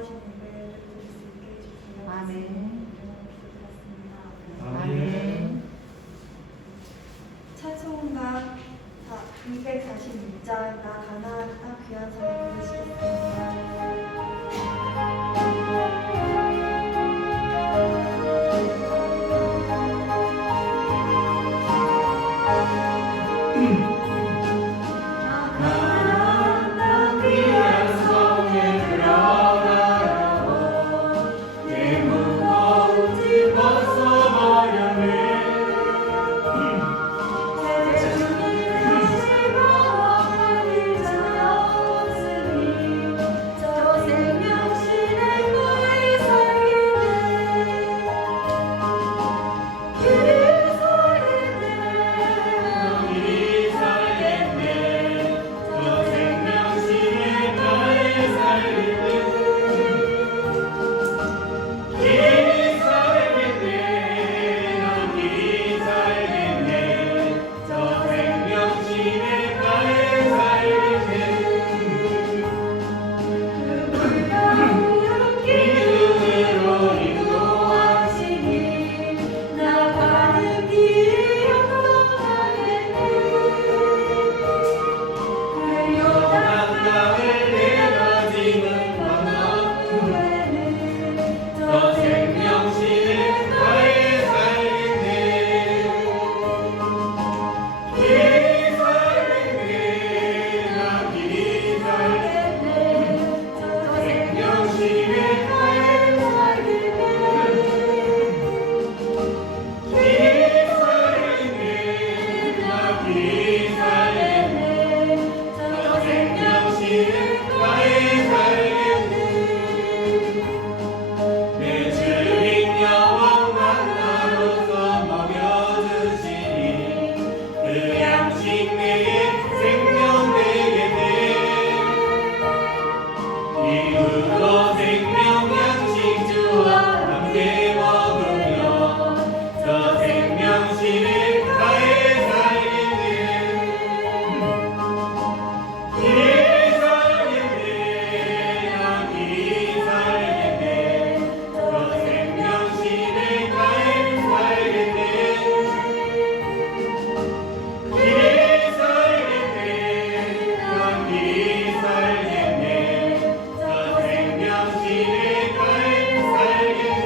구하신 예배를 드릴 수 있게 해주세요. 아멘. 기도드렸습니다. 아멘. 찬송가 246장 나 가나안 땅 귀한 사람 부르시겠습니다. 살겠네.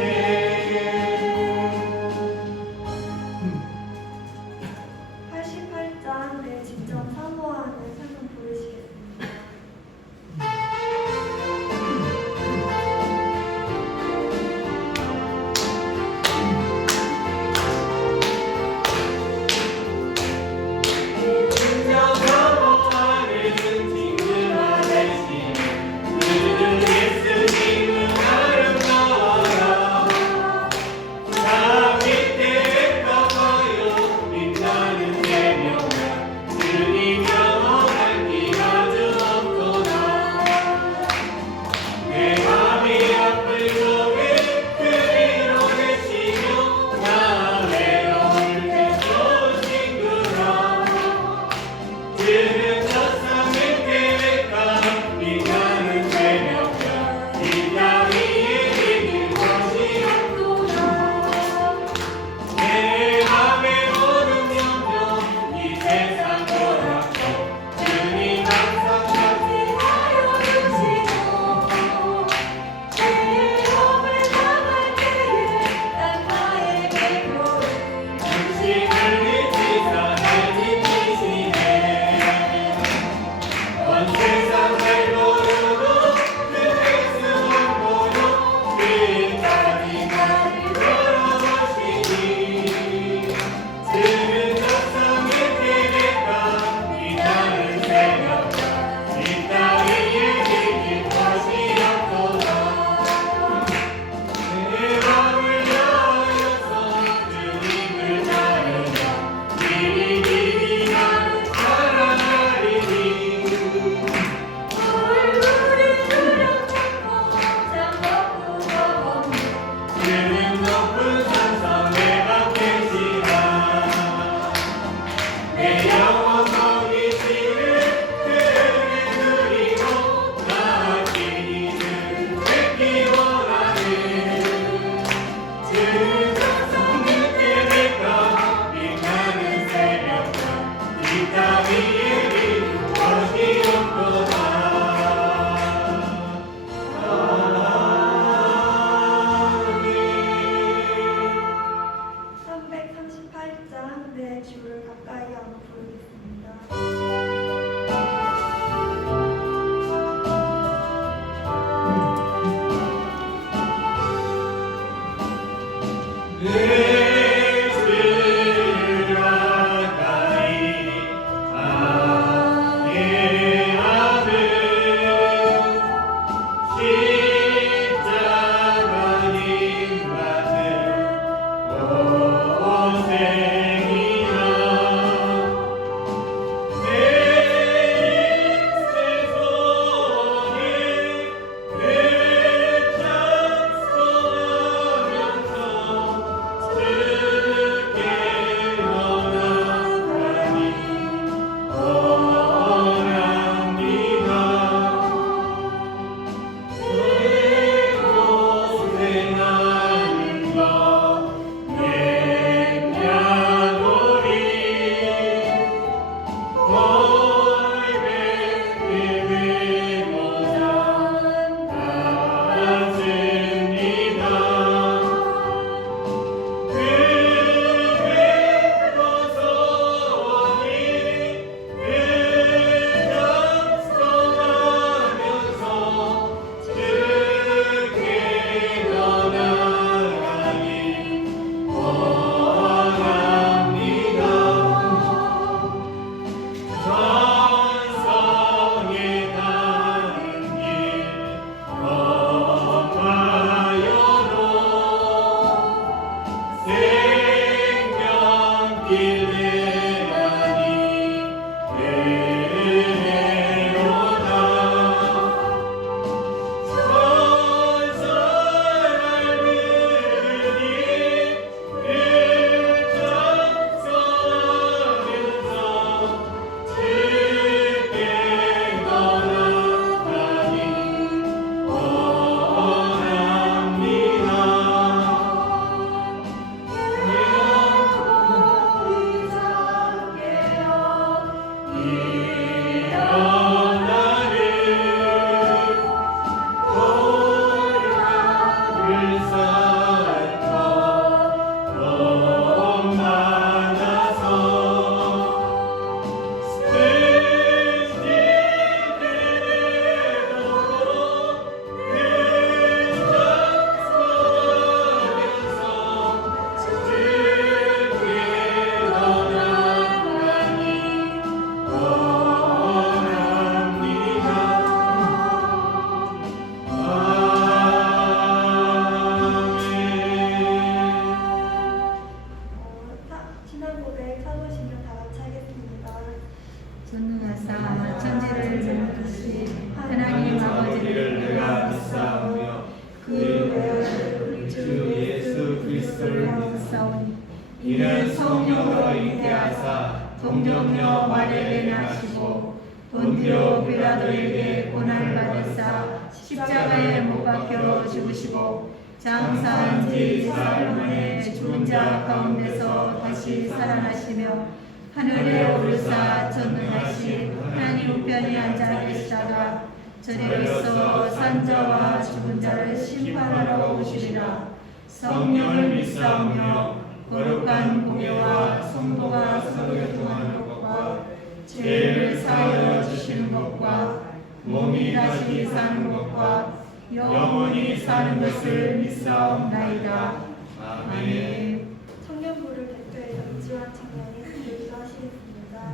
전능하사 천지를 만드신 하나님 아버지를 내가 믿사오며 그 외아들 우리 주 예수 그리스도를 믿사오니 이는 성령으로 잉태하사 동정녀 마리아에게 나시고 본디오 빌라도에게 고난을 받으사 십자가에 못 박혀 죽으시고 장사한 지 사흘 만에 죽은 자 가운데서 다시 살아나시며 하늘에 오르사 전능하신 하나님 우편에 앉아 계시다가 저리로서 산자와 죽은 자를 심판하러 오시리라. 성령을 믿사오며 거룩한 공예와 성도가 서로 교통하는 것과 죄를 사하여 주시는 것과 몸이 다시 사는 것과 영원히 사는 것을 믿사옵나이다. 아멘. 청년부를 대표해서 이지환 청년이 기도기도 하시겠습니다.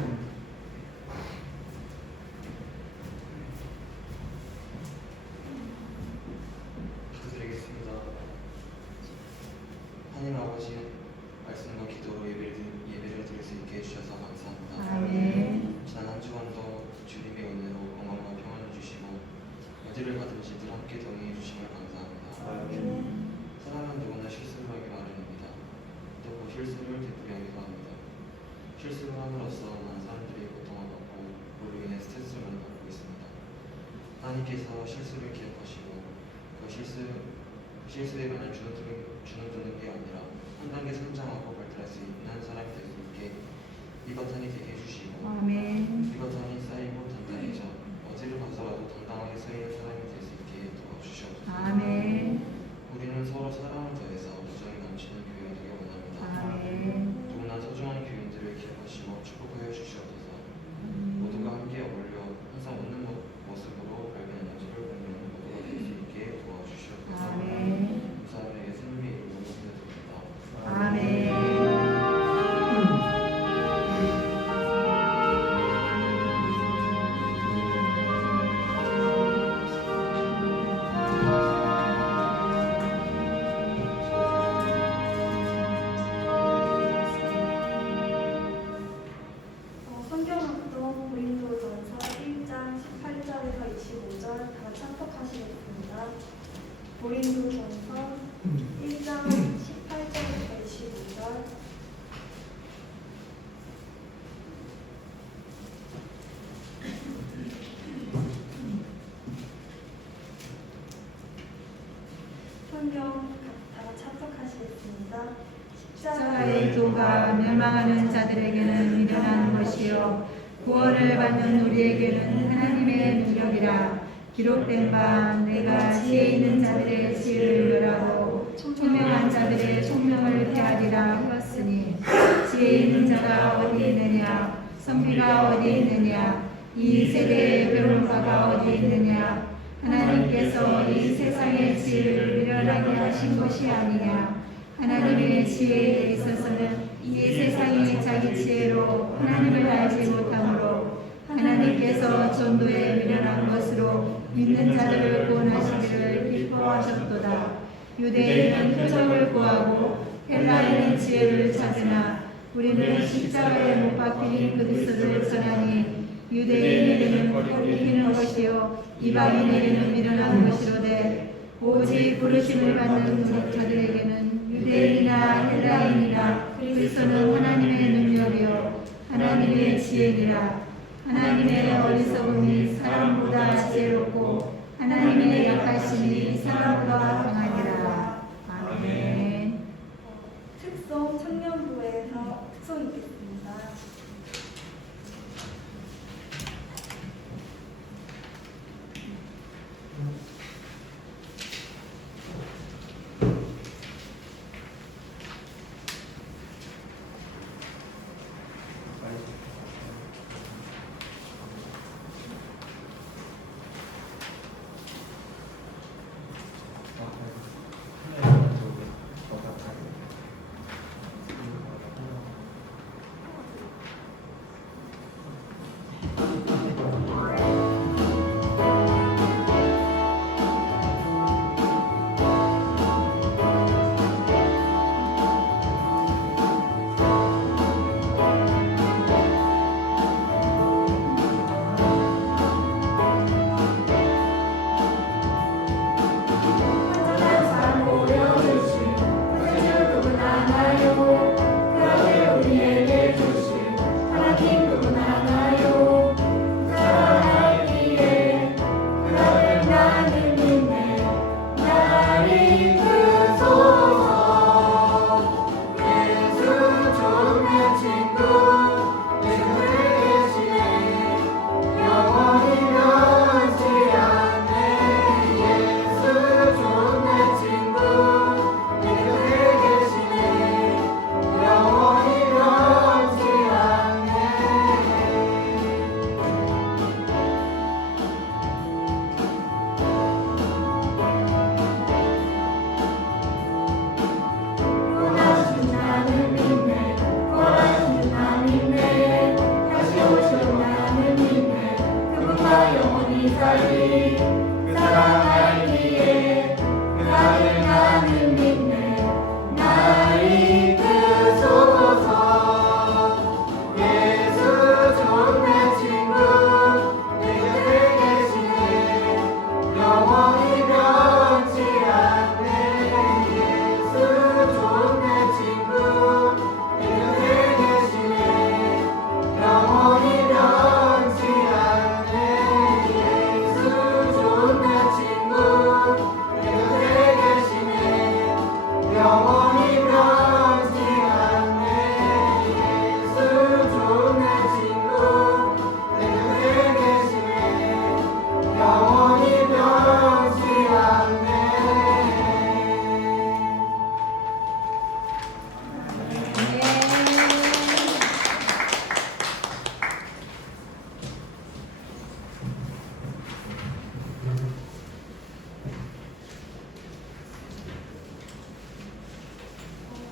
기도드리겠습니다. 하나님 아버지, 말씀과 기도로 예배를 드릴 수 있게 해주셔서 감사합니다. 아멘. 지난 한 주간도 주님의 은혜로 건강과 평안을 주시고 어디를 가든지 늘 함께 동행해 주심을 감사합니다. 사람은 누구나 실수를 하기 마련입니다. 또 그 실수를 되풀이하기도 합니다. 실수를 함으로써 많은 사람들이 고통을 받고 그로 인해 스트레스를 많이 받고 있습니다. 하나님께서 실수를 기억하시고 그 실수에 관한 주눅드는 게 아니라 한 단계 성장하고 발달할 수 있는 사람이 될 수 있게 미바탄이 되게 해주시고 아멘. 미바탄이 쌓이고 단단해져 어디를 가서라도 당당하게 서 있는 사람이 될 수 있게 도와주시옵소서. 아멘. 우리는 서로 사랑을 더해서 우정이 넘치는 교회가 되길 원합니다. 아멘. 누구나 소중한 교인들을 기억하시고 축복하여 주시옵소서. 모두가 함께 어울려 항상 웃는 모습으로 밝은 에너지를 공유하는 모두가 될 수 있게 도와주시옵소서. 아멘. 감사하며 예수님의 이름으로 기도드립니다. 아멘. 성경학동 고린도전서 1장 18절에서 25절 다 참석하시겠습니다. 고린도전서 1장 18절에서 25절. 성경 다 참석하시겠습니다. 십자가의 도가 멸망하는 자들에게는 미련한 것이요 구원을 받는 우리에게는 하나님의 능력이라. 기록된 바 내가 지혜 있는 자들의 성비가 어디 있느냐? 이 세대의 변호사가 어디 있느냐? 하나님께서 이 세상의 지혜를 미련하게 하신 것이 아니냐? 하나님의 지혜에 있어서는 이 세상이 자기 지혜로 하나님을 알지 못하므로 하나님께서 전도에 미련한 것으로 믿는 자들을 구원하시기를 기뻐하셨도다. 유대인은 표적을 구하고 헬라인은 지혜를 찾으나 우리는 십자가에 못 박힌 그리스도를 전하니 유대인에게는 거리끼는 것이요 이방인에게는 미련한 것이로되 오직 부르심을 받는 자들에게는 유대인이나 헬라인이나 그리스도는 하나님의 능력이요 하나님의 지혜니라. 하나님의 어리석음이 사람보다 지혜롭고 하나님의 약하심이 사람보다 강하니라. 아멘. 특송 청년부에서 특송 있겠습니다.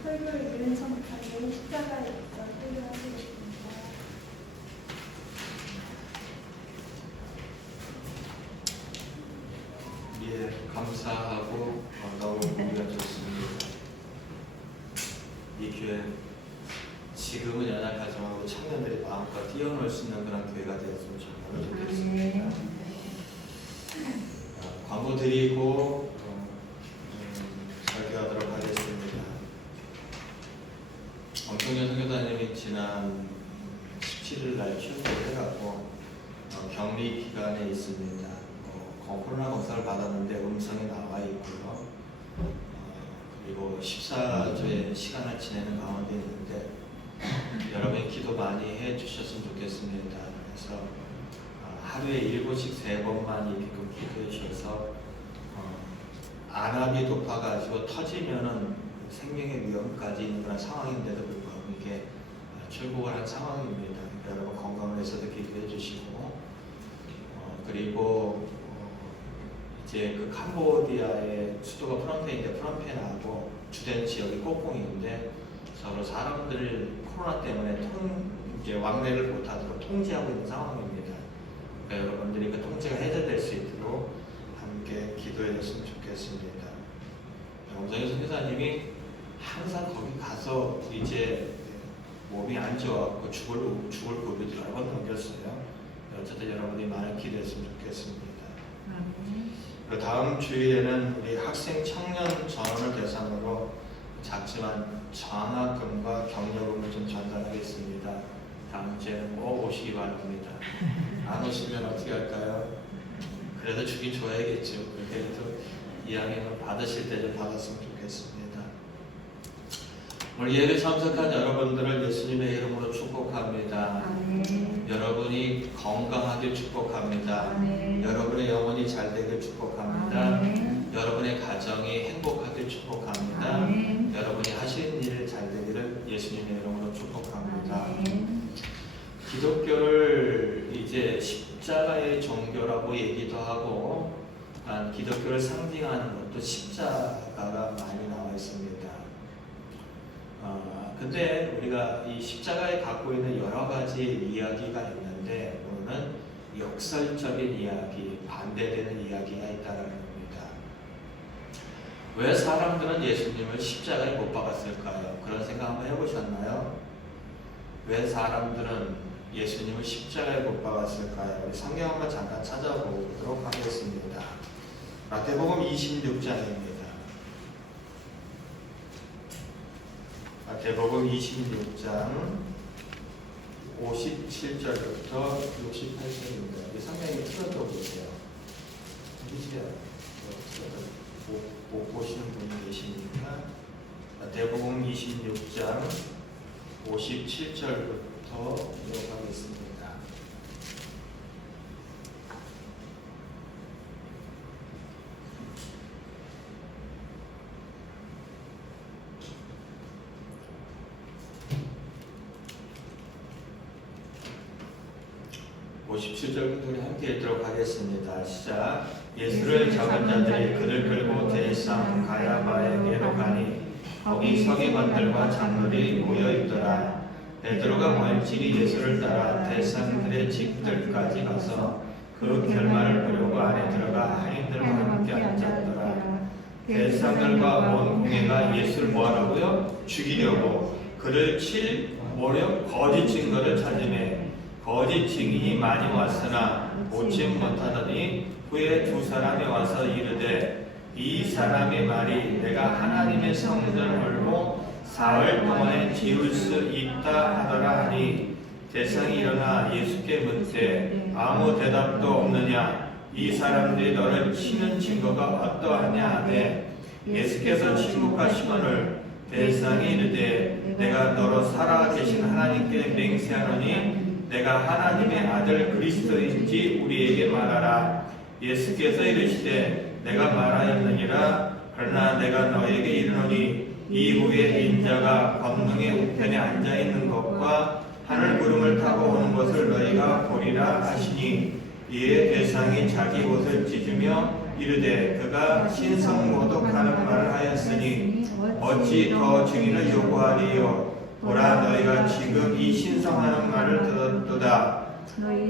설교를 들은 첨부하는 십자가에 있어 설교하시겠습니다. 예, 감사하고 너무 보기가 좋습니다. 이 교회 지금은 연약하지만 우리 청년들이 마음껏 뛰어놀 수 있는 그런 교회가 되었으면 정말 좋겠습니다. 광고 드리고 설교하도록 하겠습니다. 엄청년 선교사님이 지난 17일 날 취소를 해갖고 격리 기간에 있습니다. 코로나 검사를 받았는데 음성이 나와 있고요. 그리고 14주의 시간을 지내는 가운데 있는데 여러분이 기도 많이 해주셨으면 좋겠습니다. 그래서 하루에 7씩 3번만 이렇게 기도해 주셔서 안압이 높아가지고 터지면은 생명의 위험까지 있는 그런 상황인데도 불구하고 이게 출국을 한 상황입니다. 여러분 건강을 위해서도 기도해 주시고 그리고 이제 그 캄보디아의 수도가 프놈펜인데 프놈펜하고 주된 지역이 꼬뽕인데 서로 사람들 코로나 때문에 이제 왕래를 못하도록 통제하고 있는 상황입니다. 그러니까 여러분들이 그 통제가 해제될 수 있도록 함께 기도해 줬으면 좋겠습니다. 엄정희 선교사님이 항상 거기 가서 이제 몸이 안 좋아갖고 죽을 고비도 여러 번 넘겼어요. 어쨌든 여러분이 많이 기도했으면 좋겠습니다. 그 다음 주일에는 우리 학생 청년 전원을 대상으로 작지만 장학금과 격려금을 좀 전달하겠습니다. 다음 주에는 꼭 오시기 바랍니다. 안 오시면 어떻게 할까요? 그래도 주긴 줘야겠죠. 그래도 이왕이면 받으실 때 좀 받았으면 좋겠습니다. 오늘 예배 참석한 여러분들을 예수님의 이름으로 축복합니다. 아멘. 여러분이 건강하게 축복합니다. 아멘. 여러분의 영혼이 잘 되길 축복합니다. 아멘. 여러분의 가정이 행복하길 축복합니다. 아멘. 여러분이 하시는 일 잘 되기를 예수님의 이름으로 축복합니다. 아멘. 기독교를 이제 십자가의 종교라고 얘기도 하고 기독교를 상징하는 것도 십자가가 많이 나와 있습니다. 근데 우리가 이 십자가에 갖고 있는 여러 가지 이야기가 있는데 오늘은 역설적인 이야기, 반대되는 이야기가 있다는 겁니다. 왜 사람들은 예수님을 십자가에 못 박았을까요? 그런 생각 한번 해보셨나요? 왜 사람들은 예수님을 십자가에 못 박았을까요? 우리 성경 한번 잠깐 찾아보도록 하겠습니다. 마태복음 26장입니다. 마태복음 26장 57절부터 68절입니다. 이 성경이 틀어져 보세요. 못 보시는 분이 계십니까? 마태복음 26장 57절부터 이어가겠습니다. 우리 함께 읽도록 하겠습니다. 시작. 예수를 잡은 자들이 그를 끌고 대상 가야바에게로 가니 거기 서기관들과 장로들이 모여 있더라. 베드로가 멀찍이 예수를 따라 대상들의 집들까지 가서 그 결말을 보려고 안에 들어가 하인들과 함께 앉았더라. 대상들과 온 공회가 예수를 뭐하라고요? 죽이려고 그를 칠 모력 거짓 증거를 찾으매 거짓 증인이 많이 왔으나 오지 못하더니 후에 두 사람이 와서 이르되 이 사람의 말이 내가 하나님의 성전을 헐고 사흘 동안에 지을 수 있다 하더라 하니 대상이 일어나 예수께 묻되 아무 대답도 없느냐 이 사람들이 너를 치는 증거가 어떠하냐 하되 예수께서 침묵하시거늘 대상이 이르되 내가 너로 살아계신 하나님께 맹세하노니 내가 하나님의 아들 그리스도인지 우리에게 말하라. 예수께서 이르시되 내가 말하였느니라. 그러나 내가 너에게 이르노니 이후에 인자가 권능의 우편에 앉아있는 것과 하늘 구름을 타고 오는 것을 너희가 보리라 하시니 이에 대상이 자기 옷을 찢으며 이르되 그가 신성모독하는 말을 하였으니 어찌 더 증인을 요구하리요. 보라 너희가 지금 이 신성하는 말을 들었도다.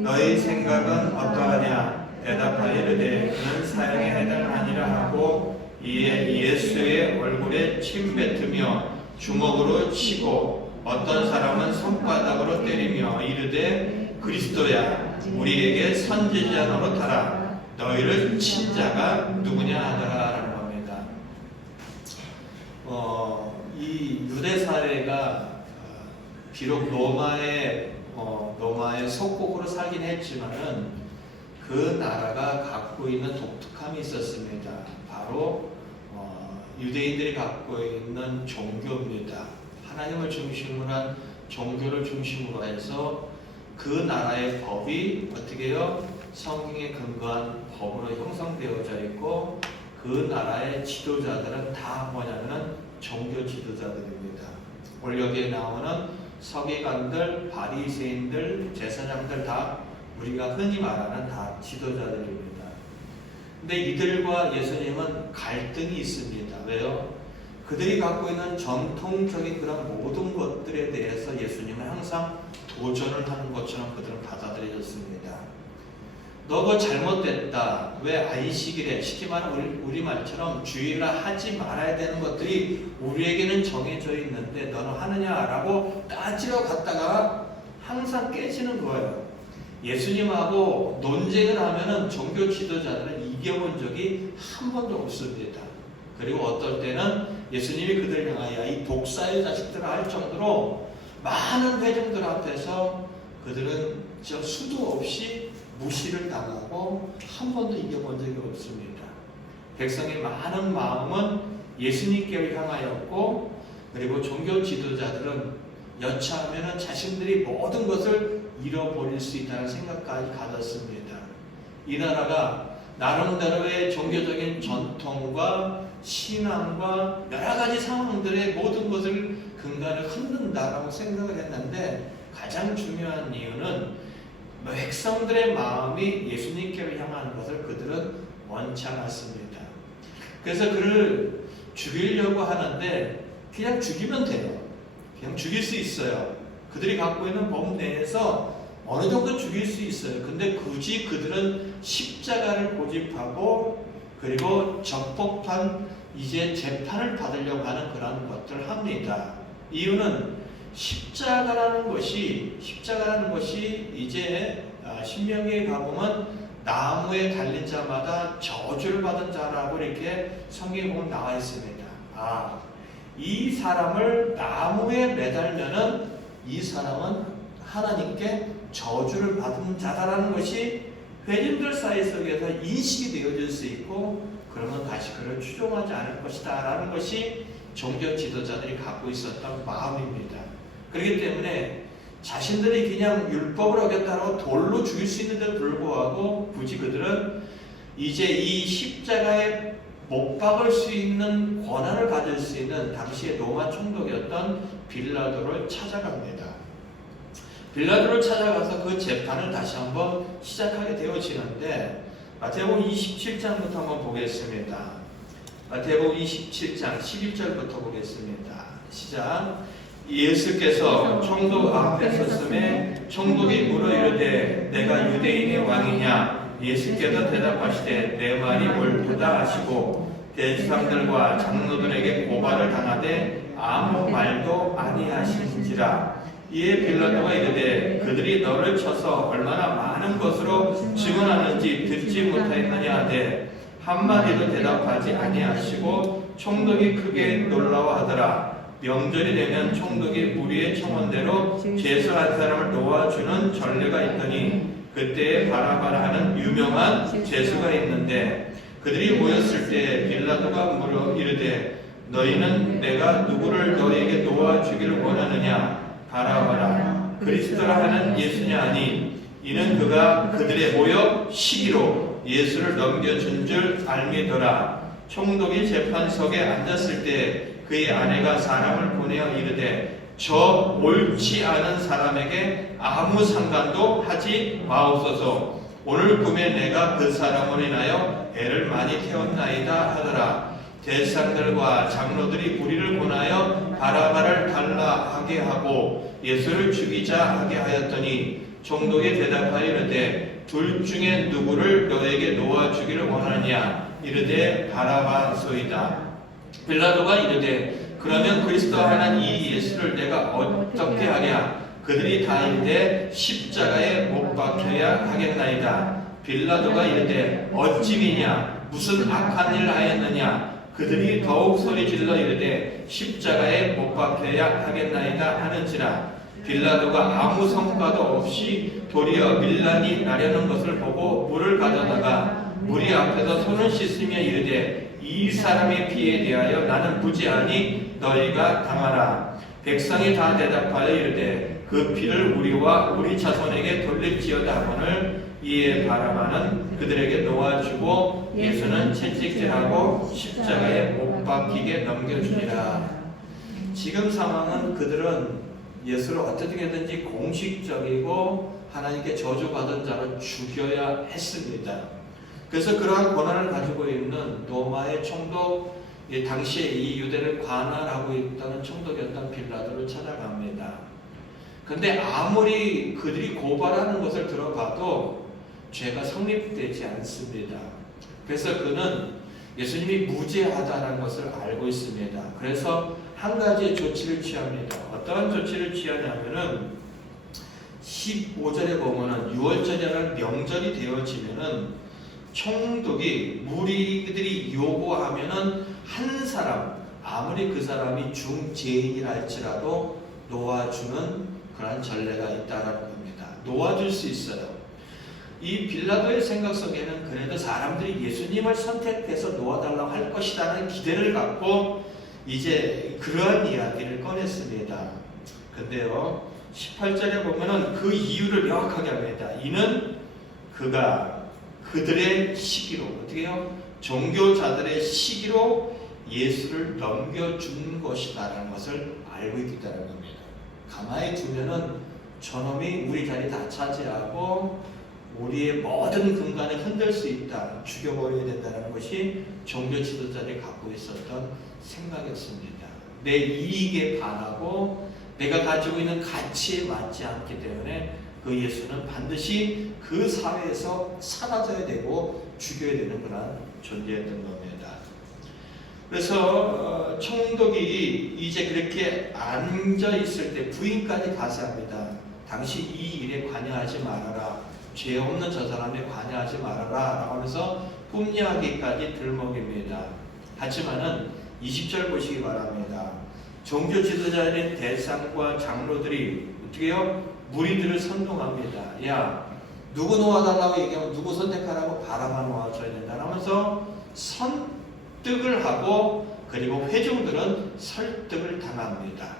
너희 생각은 어떠하냐? 대답하여 이르되 그는 사형에 해당하니라 하고 이에 예수의 얼굴에 침 뱉으며 주먹으로 치고 어떤 사람은 손바닥으로 때리며 이르되 그리스도야 우리에게 선지자 노릇하라. 너희를 친 자가 누구냐 하더라 라는 겁니다. 이 유대 사회가 비록 로마의 속국으로 살긴 했지만은 그 나라가 갖고 있는 독특함이 있었습니다. 바로 유대인들이 갖고 있는 종교입니다. 하나님을 중심으로 한 종교를 중심으로 해서 그 나라의 법이 어떻게 해요? 성경에 근거한 법으로 형성되어져 있고 그 나라의 지도자들은 다 뭐냐면 종교 지도자들입니다. 오늘 여기에 나오는 서기관들, 바리새인들, 제사장들 다 우리가 흔히 말하는 다 지도자들입니다. 근데 이들과 예수님은 갈등이 있습니다. 왜요? 그들이 갖고 있는 전통적인 그런 모든 것들에 대해서 예수님은 항상 도전을 하는 것처럼 그들은 받아들여졌습니다. 너 그거 잘못됐다. 왜 안식일에 쉽게 말하면 우리말처럼 주일날 하지 말아야 되는 것들이 우리에게는 정해져 있는데 너는 하느냐라고 따지러 갔다가 항상 깨지는 거예요. 예수님하고 논쟁을 하면은 종교 지도자들은 이겨본 적이 한 번도 없습니다. 그리고 어떨 때는 예수님이 그들을 향하여 이 독사의 자식들을 할 정도로 많은 회중들 앞에서 그들은 저 수도 없이 무시를 당하고 한 번도 이겨본 적이 없습니다. 백성의 많은 마음은 예수님께 향하였고, 그리고 종교 지도자들은 여차하면 자신들이 모든 것을 잃어버릴 수 있다는 생각까지 가졌습니다. 이 나라가 나름대로의 종교적인 전통과 신앙과 여러 가지 상황들의 모든 것을 근간을 흔든다라고 생각을 했는데, 가장 중요한 이유는 백성들의 마음이 예수님께로 향하는 것을 그들은 원치 않았습니다. 그래서 그를 죽이려고 하는데 그냥 죽이면 돼요. 그냥 죽일 수 있어요. 그들이 갖고 있는 법 내에서 어느 정도 죽일 수 있어요. 근데 굳이 그들은 십자가를 고집하고 그리고 적법한 이제 재판을 받으려고 하는 그런 것들을 합니다. 이유는 십자가라는 것이 이제 신명기에 가보면 나무에 달린 자마다 저주를 받은 자라고 이렇게 성경에 보면 나와 있습니다. 이 사람을 나무에 매달면은 이 사람은 하나님께 저주를 받은 자다라는 것이 회중들 사이 속에서 인식이 되어질 수 있고, 그러면 다시 그를 추종하지 않을 것이다 라는 것이 종교 지도자들이 갖고 있었던 마음입니다. 그렇기 때문에 자신들이 그냥 율법을 어겼다고 돌로 죽일 수 있는데도 불구하고 굳이 그들은 이제 이 십자가에 못 박을 수 있는 권한을 가질 수 있는 당시의 로마 총독이었던 빌라도를 찾아갑니다. 빌라도를 찾아가서 그 재판을 다시 한번 시작하게 되어지는데, 마태복음 27장부터 한번 보겠습니다. 마태복음 27장 11절부터 보겠습니다. 시작. 예수께서 총독 앞에 섰음에 총독이 물어 이르되 내가 유대인의 왕이냐? 예수께서 대답하시되 내 말이 옳도다 하시고 대제사장들과 장로들에게 고발을 당하되 아무 말도 아니하신지라. 이에 빌라도가 이르되 그들이 너를 쳐서 얼마나 많은 것으로 증언하는지 듣지 못하였느냐 하되 한마디도 대답하지 아니하시고 총독이 크게 놀라워하더라. 명절이 되면 총독이 무리의 청원대로 죄수 한 사람을 놓아주는 전례가 있더니 그때에 바라바라 하는 유명한 죄수가 있는데, 그들이 모였을 때 빌라도가 물어 이르되 너희는 내가 누구를 너희에게 놓아주기를 원하느냐? 바라바라 그리스도라 하는 예수냐 하니, 이는 그가 그들의 모여 시기로 예수를 넘겨준 줄 알미더라. 총독이 재판석에 앉았을 때 그의 아내가 사람을 보내어 이르되 저 옳지 않은 사람에게 아무 상관도 하지 마옵소서. 오늘 꿈에 내가 그 사람으로 인하여 애를 많이 태웠나이다 하더라. 대제사장들과 장로들이 무리를 보내어 바라바를 달라 하게 하고 예수를 죽이자 하게 하였더니 총독이 대답하여 이르되 둘 중에 누구를 너에게 놓아주기를 원하느냐? 이르되 바라바소이다. 빌라도가 이르되 그러면 그리스도 하는 이 예수를 내가 어떻게 하랴? 그들이 다 이르되 십자가에 못 박혀야 하겠나이다. 빌라도가 이르되 어찌미냐? 무슨 악한 일을 하였느냐? 그들이 더욱 소리질러 이르되 십자가에 못 박혀야 하겠나이다 하는지라. 빌라도가 아무 성과도 없이 도리어 밀란이 나려는 것을 보고 물을 가져다가 무리 앞에서 손을 씻으며 이르되 이 사람의 피에 대하여 나는 무죄하니 너희가 당하라. 백성이 다 대답하여 이르되 그 피를 우리와 우리 자손에게 돌릴지어다 하거늘. 이에 바라바는 그들에게 놓아주고 예수는 채찍질하고 십자가에 못 박히게 넘겨주니라. 지금 상황은 그들은 예수를 어떻게든지 공식적이고 하나님께 저주받은 자로 죽여야 했습니다. 그래서 그러한 권한을 가지고 있는 로마의 총독, 당시에 이 유대를 관할하고 있던 총독이었던 빌라도를 찾아갑니다. 근데 아무리 그들이 고발하는 것을 들어봐도 죄가 성립되지 않습니다. 그래서 그는 예수님이 무죄하다는 것을 알고 있습니다. 그래서 한 가지의 조치를 취합니다. 어떠한 조치를 취하냐면은 15절에 보면은 6월절이라는 명절이 되어지면은 총독이 무리들이 요구하면은 한 사람, 아무리 그 사람이 중죄인이라 할지라도 놓아주는 그런 전례가 있다라는 겁니다. 놓아줄 수 있어요. 이 빌라도의 생각 속에는 그래도 사람들이 예수님을 선택해서 놓아달라고 할 것이라는 기대를 갖고 이제 그러한 이야기를 꺼냈습니다. 근데요, 18절에 보면은 그 이유를 명확하게 합니다. 이는 그가 그들의 시기로, 어떻게 해요? 종교자들의 시기로 예수를 넘겨준 것이다라는 것을 알고 있기 때문에 겁니다. 가만히 두면은 저놈이 우리 자리 다 차지하고 우리의 모든 근간을 흔들 수 있다, 죽여버려야 된다는 것이 종교 지도자들이 갖고 있었던 생각이었습니다. 내 이익에 반하고 내가 가지고 있는 가치에 맞지 않기 때문에 그 예수는 반드시 그 사회에서 사라져야 되고 죽여야 되는 그런 존재였던 겁니다. 그래서 총독이 이제 그렇게 앉아 있을 때 부인까지 가서 합니다. 당시 이 일에 관여하지 말아라. 죄 없는 저 사람에 관여하지 말아라 라고 하면서 뿜냐기까지 들먹입니다. 하지만은 20절 보시기 바랍니다. 종교 지도자인 대상과 장로들이 어떻게 해요? 무리들을 선동합니다. 야, 누구 놓아달라고 얘기하면 누구 선택하라고 바라만 놓아줘야 된다 하면서 설득을 하고 그리고 회중들은 설득을 당합니다.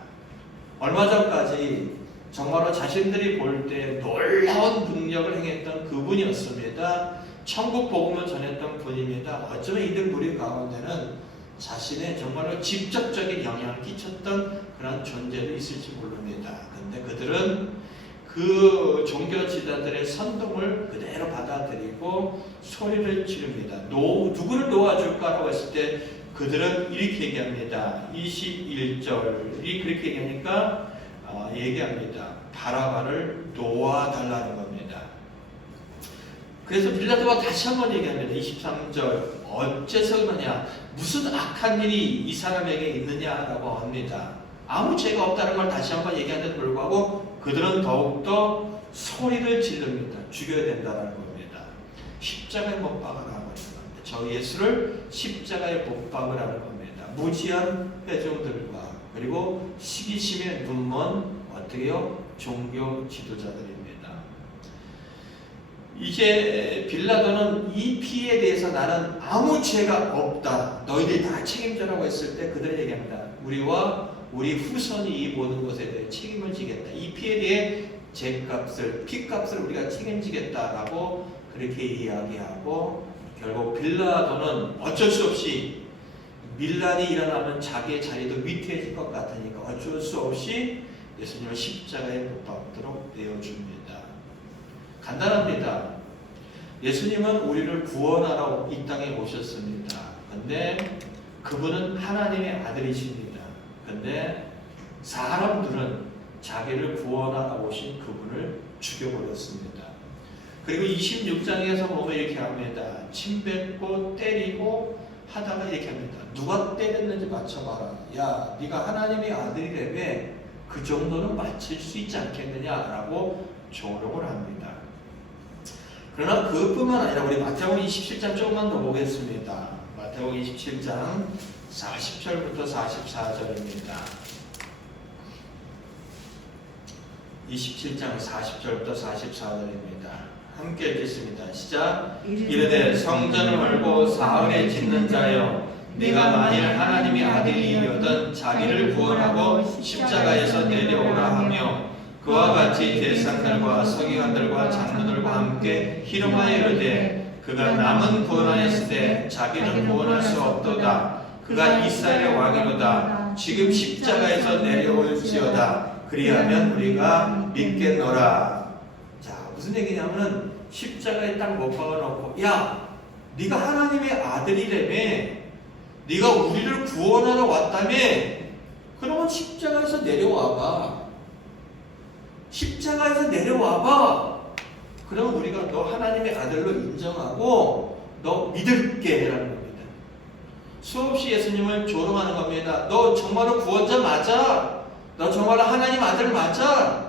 얼마 전까지 정말로 자신들이 볼 때 놀라운 능력을 행했던 그분이었습니다. 천국 복음을 전했던 분입니다. 어쩌면 이들 무리 가운데는 자신의 정말로 직접적인 영향을 끼쳤던 그런 존재도 있을지 모릅니다. 근데 그들은 그 종교 지도자들의 선동을 그대로 받아들이고 소리를 지릅니다. 누구를 놓아줄까라고 했을 때 그들은 이렇게 얘기합니다. 21절이 그렇게 얘기하니까 얘기합니다. 바라바를 놓아달라는 겁니다. 그래서 빌라도가 다시 한번 얘기합니다. 23절 어째서 그러냐, 무슨 악한 일이 이 사람에게 있느냐라고 합니다. 아무 죄가 없다는 걸 다시 한번 얘기하는데도 불구하고 그들은 더욱더 소리를 지릅니다. 죽여야 된다는 겁니다. 십자가에 못 박으라고 하는 겁니다. 저 예수를 십자가에 못 박으라는 겁니다. 무지한 회중들과 그리고 시기심에 눈먼 어떻게 해요? 종교 지도자들입니다. 이제 빌라도는 이 피해에 대해서 나는 아무 죄가 없다, 너희들이 다 책임져라고 했을 때 그들이 얘기합니다. 우리와 우리 후손이 이 모든 것에 대해 책임을 지겠다. 이 피해에 대해 죄값을, 피값을 우리가 책임지겠다라고 그렇게 이야기하고 결국 빌라도는 어쩔 수 없이 밀란이 일어나면 자기의 자리도 위태해질 것 같으니까 어쩔 수 없이 예수님을 십자가에 못 박도록 내어줍니다. 간단합니다. 예수님은 우리를 구원하러 이 땅에 오셨습니다. 근데 그분은 하나님의 아들이십니다. 근데 사람들은 자기를 구원하러 오신 그분을 죽여버렸습니다. 그리고 26장에서 보면 이렇게 합니다. 침뱉고 때리고 하다가 이렇게 합니다. 누가 때렸는지 맞춰봐라. 야, 네가 하나님의 아들이라며 그 정도는 맞출 수 있지 않겠느냐라고 조롱을 합니다. 그러나 그뿐만 아니라 우리 마태복음 27장 조금만 더 보겠습니다. 마태복음 27장 40절부터 44절입니다. 27장 40절부터 44절입니다. 함께 읽겠습니다. 시작. 이르되 성전을 멀고 사흘에 짓는 자여, 네가 만일 하나님의 아들이거든 자기를 구원하고 십자가에서 내려오라 하며 그와 같이 대상들과 서기관들과 장로들과 함께 희롱하여 이르되 그가 남은 구원하였을 때 자기는 구원할 수 없도다. 그가 이스라엘의 왕이로다. 지금 십자가에서 내려올지어다. 그리하면 우리가 믿겠노라. 자, 무슨 얘기냐면은 십자가에 딱 못 박아놓고 야, 네가 하나님의 아들이라며, 네가 우리를 구원하러 왔다며, 그러면 십자가에서 내려와봐. 십자가에서 내려와봐. 그러면 우리가 너 하나님의 아들로 인정하고 너 믿을게 라는 겁니다. 수없이 예수님을 조롱하는 겁니다. 너 정말로 구원자 맞아? 너 정말로 하나님 아들 맞아?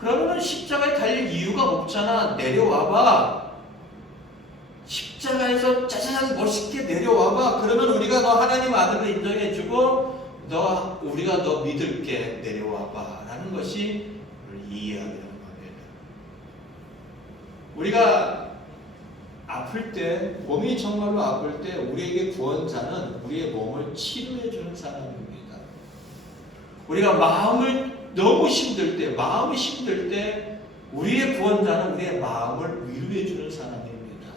그러면 십자가에 달릴 이유가 없잖아. 내려와봐. 십자가에서 짜잔 멋있게 내려와봐. 그러면 우리가 너 하나님 아들로 인정해주고 우리가 너 믿을게. 내려와봐 라는 것이 이해하는 겁니다. 우리가 아플 때, 몸이 정말로 아플 때 우리에게 구원자는 우리의 몸을 치료해주는 사람입니다. 우리가 마음이 힘들 때 우리의 구원자는 우리의 마음을 위로해주는 사람입니다.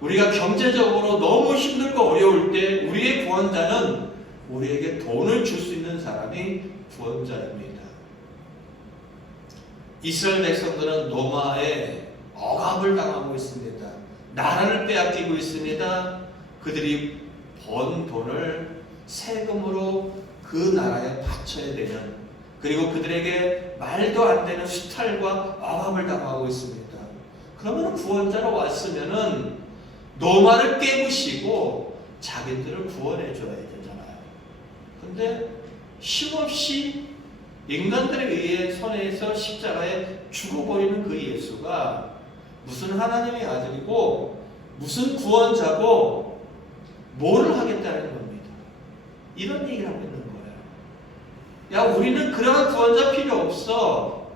우리가 경제적으로 너무 힘들고 어려울 때 우리의 구원자는 우리에게 돈을 줄 수 있는 사람이 구원자입니다. 이스라엘 백성들은 노마에 억압을 당하고 있습니다. 나라를 빼앗기고 있습니다. 그들이 번 돈을 세금으로 그 나라에 바쳐야 되는, 그리고 그들에게 말도 안 되는 수탈과 억압을 당하고 있습니다. 그러면 구원자로 왔으면은 노마를 깨부시고 자기들을 구원해 줘야 되잖아요. 근데 힘없이 인간들에 의해 손에서 십자가에 죽어버리는 그 예수가 무슨 하나님의 아들이고 무슨 구원자고 뭐를 하겠다는 겁니다. 이런 얘기를 하고 있는 거예요. 야, 우리는 그러한 구원자 필요 없어.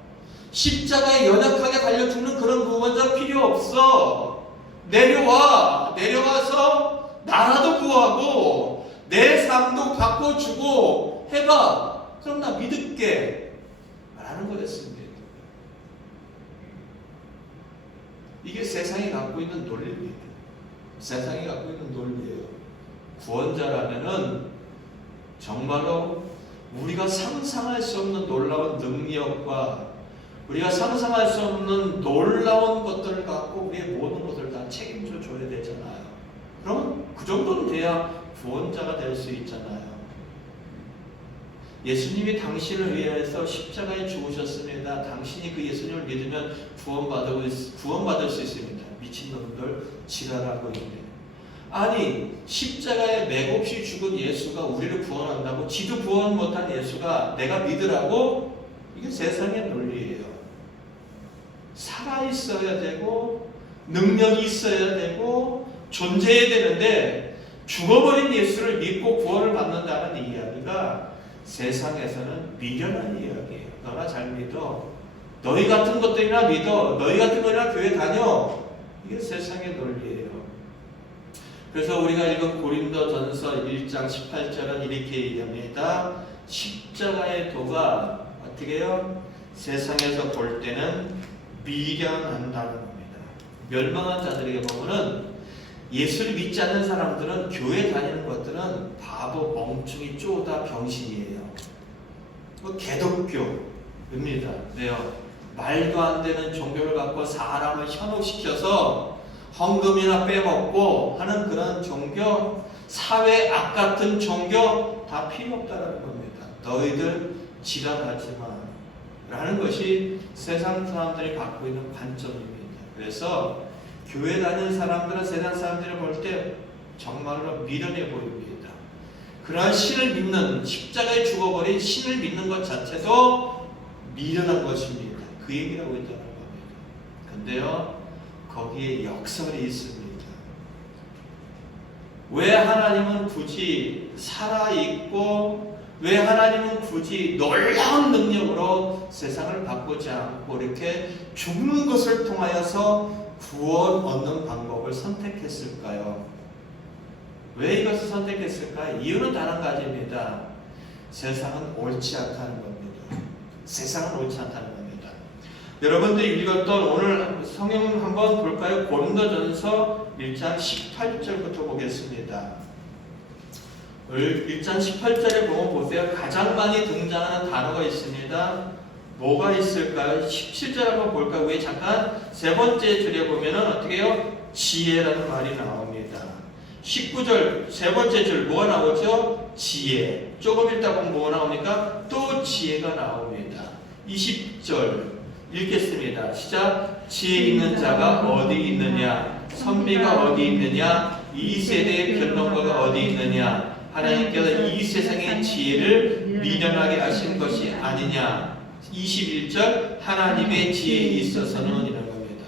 십자가에 연약하게 달려 죽는 그런 구원자 필요 없어. 내려와서 나라도 구하고 내 삶도 바꿔주고 해봐. 그럼 나 믿을게 라는 거였습니다. 이게 세상이 갖고 있는 논리입니다. 세상이 갖고 있는 논리예요. 구원자라면은 정말로 우리가 상상할 수 없는 놀라운 능력과 우리가 상상할 수 없는 놀라운 것들을 갖고 우리의 모든 것을 다 책임져 줘야 되잖아요. 그럼 그 정도는 돼야 구원자가 될 수 있잖아요. 예수님이 당신을 위해서 십자가에 죽으셨습니다. 당신이 그 예수님을 믿으면 구원받을 수 있습니다. 미친놈들 지랄하고 있네. 아니, 십자가에 맥없이 죽은 예수가 우리를 구원한다고, 지도 구원 못한 예수가 내가 믿으라고? 이게 세상의 논리예요. 살아있어야 되고 능력이 있어야 되고 존재해야 되는데 죽어버린 예수를 믿고 구원을 받는다는 이야기가 세상에서는 미련한 이야기예요. 너나 잘 믿어. 너희 같은 것들이나 믿어. 너희 같은 거나 교회 다녀. 이게 세상의 논리예요. 그래서 우리가 읽은 고린도전서 1장 18절은 이렇게 얘기합니다. 십자가의 도가 어떻게 해요? 세상에서 볼 때는 미련한다는 겁니다. 멸망한 자들에게 보면은 예수를 믿지 않는 사람들은 교회 다니는 것들은 바보, 멍충이, 쪼다, 병신이에요. 개독교입니다. 네요. 말도 안 되는 종교를 갖고 사람을 현혹시켜서 헌금이나 빼먹고 하는 그런 종교, 사회 악 같은 종교 다 필요 없다는 겁니다. 너희들 지랄하지 마. 라는 것이 세상 사람들이 갖고 있는 관점입니다. 그래서 교회 다니는 사람들은 세상 사람들을 볼 때 정말로 미련해 보입니다. 그러한 신을 믿는, 십자가에 죽어버린 신을 믿는 것 자체도 미련한 것입니다. 그 얘기를 하고 있다는 겁니다. 근데요, 거기에 역설이 있습니다. 왜 하나님은 굳이 살아있고 왜 하나님은 굳이 놀라운 능력으로 세상을 바꾸지 않고 이렇게 죽는 것을 통하여서 구원 얻는 방법을 선택했을까요? 왜 이것을 선택했을까요? 이유는 단 한 가지입니다. 세상은 옳지 않다는 겁니다. 세상은 옳지 않다는 겁니다. 여러분들이 읽었던 오늘 성경 한번 볼까요? 고린도전서 1장 18절부터 보겠습니다. 1장 18절에 보면 보세요. 가장 많이 등장하는 단어가 있습니다. 뭐가 있을까요? 17절 한번 볼까요? 왜 잠깐 세 번째 줄에 보면은 어떻게 해요? 지혜라는 말이 나옵니다. 19절 세 번째 줄 뭐가 나오죠? 지혜. 조금 읽다 보면 뭐가 나옵니까? 또 지혜가 나옵니다. 20절 읽겠습니다. 시작. 지혜 있는 자가 어디 있느냐? 선비가 어디 있느냐? 이 세대의 변론가가 어디 있느냐? 하나님께서 이 세상의 지혜를 미련하게 하신 것이 아니냐? 21절 하나님의 지혜에 있어서는 이런 겁니다.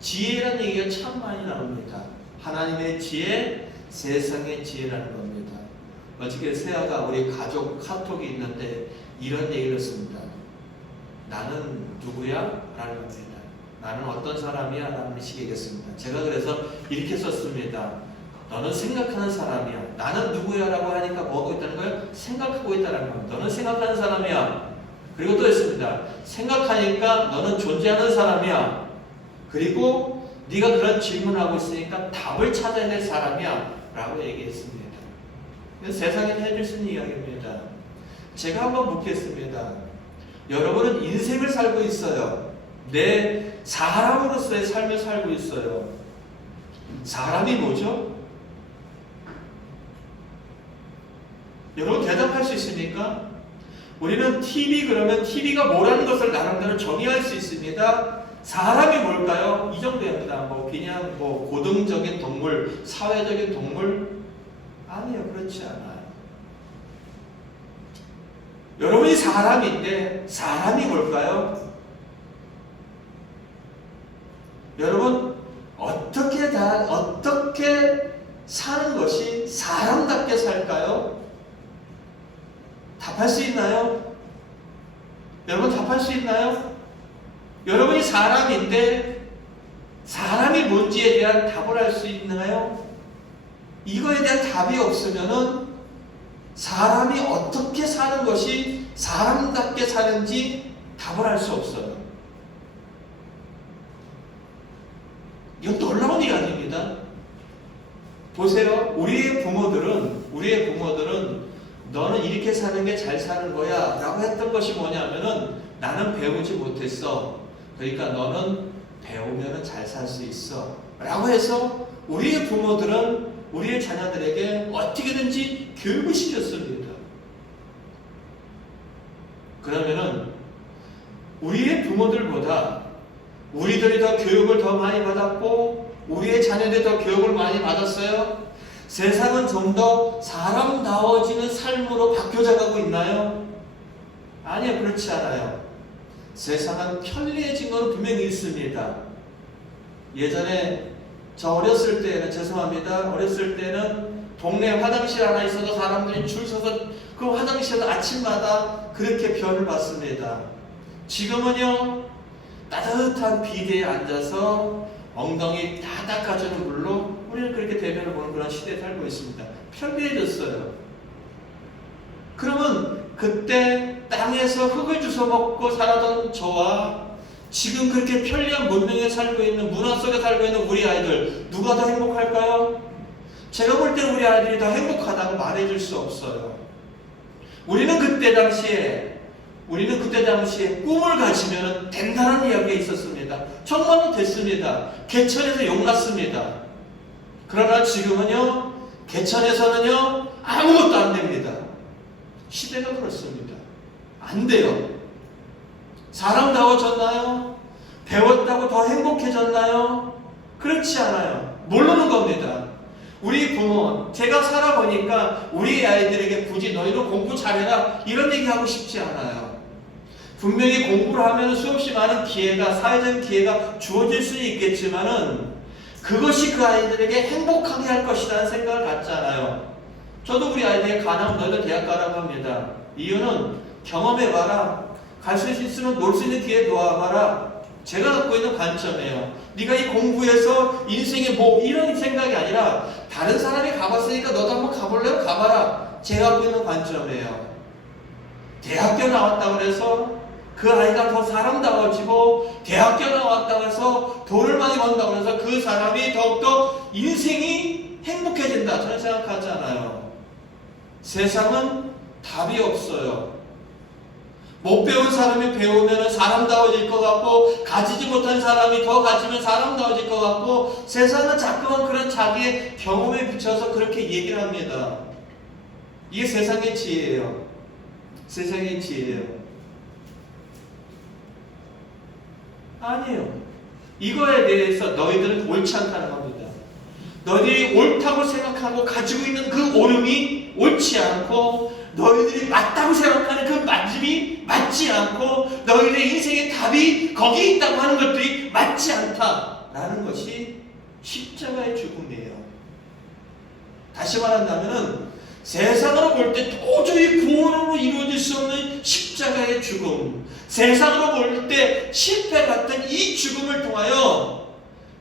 지혜라는 얘기가 참 많이 나옵니다. 하나님의 지혜, 세상의 지혜라는 겁니다. 어저께 세아가 우리 가족 카톡이 있는데 이런 얘기를 했습니다. 나는 누구야? 라는 겁니다. 나는 어떤 사람이야? 라는 식이겠습니다. 제가 그래서 이렇게 썼습니다. 너는 생각하는 사람이야. 나는 누구야? 라고 하니까 뭐하고 있다는 거예요? 생각하고 있다는 겁니다. 너는 생각하는 사람이야. 그리고 또 했습니다. 생각하니까 너는 존재하는 사람이야. 그리고 네가 그런 질문을 하고 있으니까 답을 찾아야 될 사람이야. 라고 얘기했습니다. 세상에 해줄 수 있는 이야기입니다. 제가 한번 묻겠습니다. 여러분은 인생을 살고 있어요. 내 사람으로서의 삶을 살고 있어요. 사람이 뭐죠? 여러분 대답할 수 있습니까? 우리는 TV 그러면 TV가 뭐라는 것을 나름대로 정의할 수 있습니다. 사람이 뭘까요? 이 정도입니다. 그냥 고등적인 동물, 사회적인 동물? 아니요, 그렇지 않아요. 여러분이 사람인데 사람이 뭘까요? 여러분 어떻게 사는 것이 사람답게 살까요? 답할 수 있나요? 여러분 답할 수 있나요? 여러분이 사람인데 사람이 뭔지에 대한 답을 할 수 있나요? 이거에 대한 답이 없으면은 사람이 어떻게 사는 것이 사람답게 사는지 답을 할 수 없어요. 이건 놀라운 이야기입니다. 보세요. 우리의 부모들은 너는 이렇게 사는 게 잘 사는 거야 라고 했던 것이 뭐냐면은 나는 배우지 못했어. 그러니까 너는 배우면 잘 살 수 있어 라고 해서 우리의 부모들은 우리의 자녀들에게 어떻게든지 교육을 시켰습니다. 그러면은 우리의 부모들보다 우리들이 더 교육을 더 많이 받았고 우리의 자녀들이 더 교육을 많이 받았어요? 세상은 좀 더 사람다워지는 삶으로 바뀌어가고 있나요? 아니요, 그렇지 않아요. 세상은 편리해진 건 분명히 있습니다. 예전에 저 어렸을 때는 죄송합니다. 어렸을 때는 동네 화장실 하나 있어도 사람들이 줄 서서 그 화장실에서 아침마다 그렇게 변을 봤습니다. 지금은요 따뜻한 비데에 앉아서 엉덩이 다 닦아주는 물로 우리는 그렇게 대변을 보는 그런 시대에 살고 있습니다. 편리해졌어요. 그러면 그때 땅에서 흙을 주워 먹고 살았던 저와 지금 그렇게 편리한 문명에 살고 있는 문화 속에 살고 있는 우리 아이들 누가 더 행복할까요? 제가 볼 때 우리 아이들이 더 행복하다고 말해줄 수 없어요. 우리는 그때 당시에 꿈을 가지면 된다는 이야기가 있었습니다. 정말로 됐습니다. 개천에서 용났습니다. 그러나 지금은요 개천에서는요 아무것도 안 됩니다. 시대가 그렇습니다. 안 돼요. 사람다워졌나요? 배웠다고 더 행복해졌나요? 그렇지 않아요. 모르는 겁니다. 우리 부모, 제가 살아보니까 우리 아이들에게 굳이 너희도 공부 잘해라 이런 얘기하고 싶지 않아요. 분명히 공부를 하면 수없이 많은 기회가, 사회적인 기회가 주어질 수는 있겠지만은 그것이 그 아이들에게 행복하게 할 것이라는 생각을 갖지 않아요. 저도 우리 아이들에게 가나면 너희들 대학 가라고 합니다. 이유는 경험해봐라. 갈 수 있으면 놀 수 있는 기회 놓아봐라. 제가 갖고 있는 관점이에요. 네가 이 공부에서 인생에 뭐 이런 생각이 아니라 다른 사람이 가봤으니까 너도 한번 가볼래요? 가봐라. 제가 갖고 있는 관점이에요. 대학교 나왔다고 해서 그 아이가 더 사람다워지고 대학교 나왔다고 해서 돈을 많이 번다고 해서 그 사람이 더욱더 인생이 행복해진다. 저는 생각하지 않아요. 세상은 답이 없어요. 못 배운 사람이 배우면 사람다워질 것 같고, 가지지 못한 사람이 더 가지면 사람다워질 것 같고, 세상은 자꾸만 그런 자기의 경험에 비춰서 그렇게 얘기를 합니다. 이게 세상의 지혜예요. 세상의 지혜예요. 아니에요. 이거에 대해서 너희들은 옳지 않다는 겁니다. 너희들이 옳다고 생각하고 가지고 있는 그 옳음이 옳지 않고, 너희들이 맞다고 생각하는 그 맞음이 맞지 않고, 너희들의 인생의 답이 거기에 있다고 하는 것들이 맞지 않다라는 것이 십자가의 죽음이에요. 다시 말한다면 세상으로 볼 때 도저히 구원으로 이루어질 수 없는 십자가의 죽음, 세상으로 볼 때 실패 같은 이 죽음을 통하여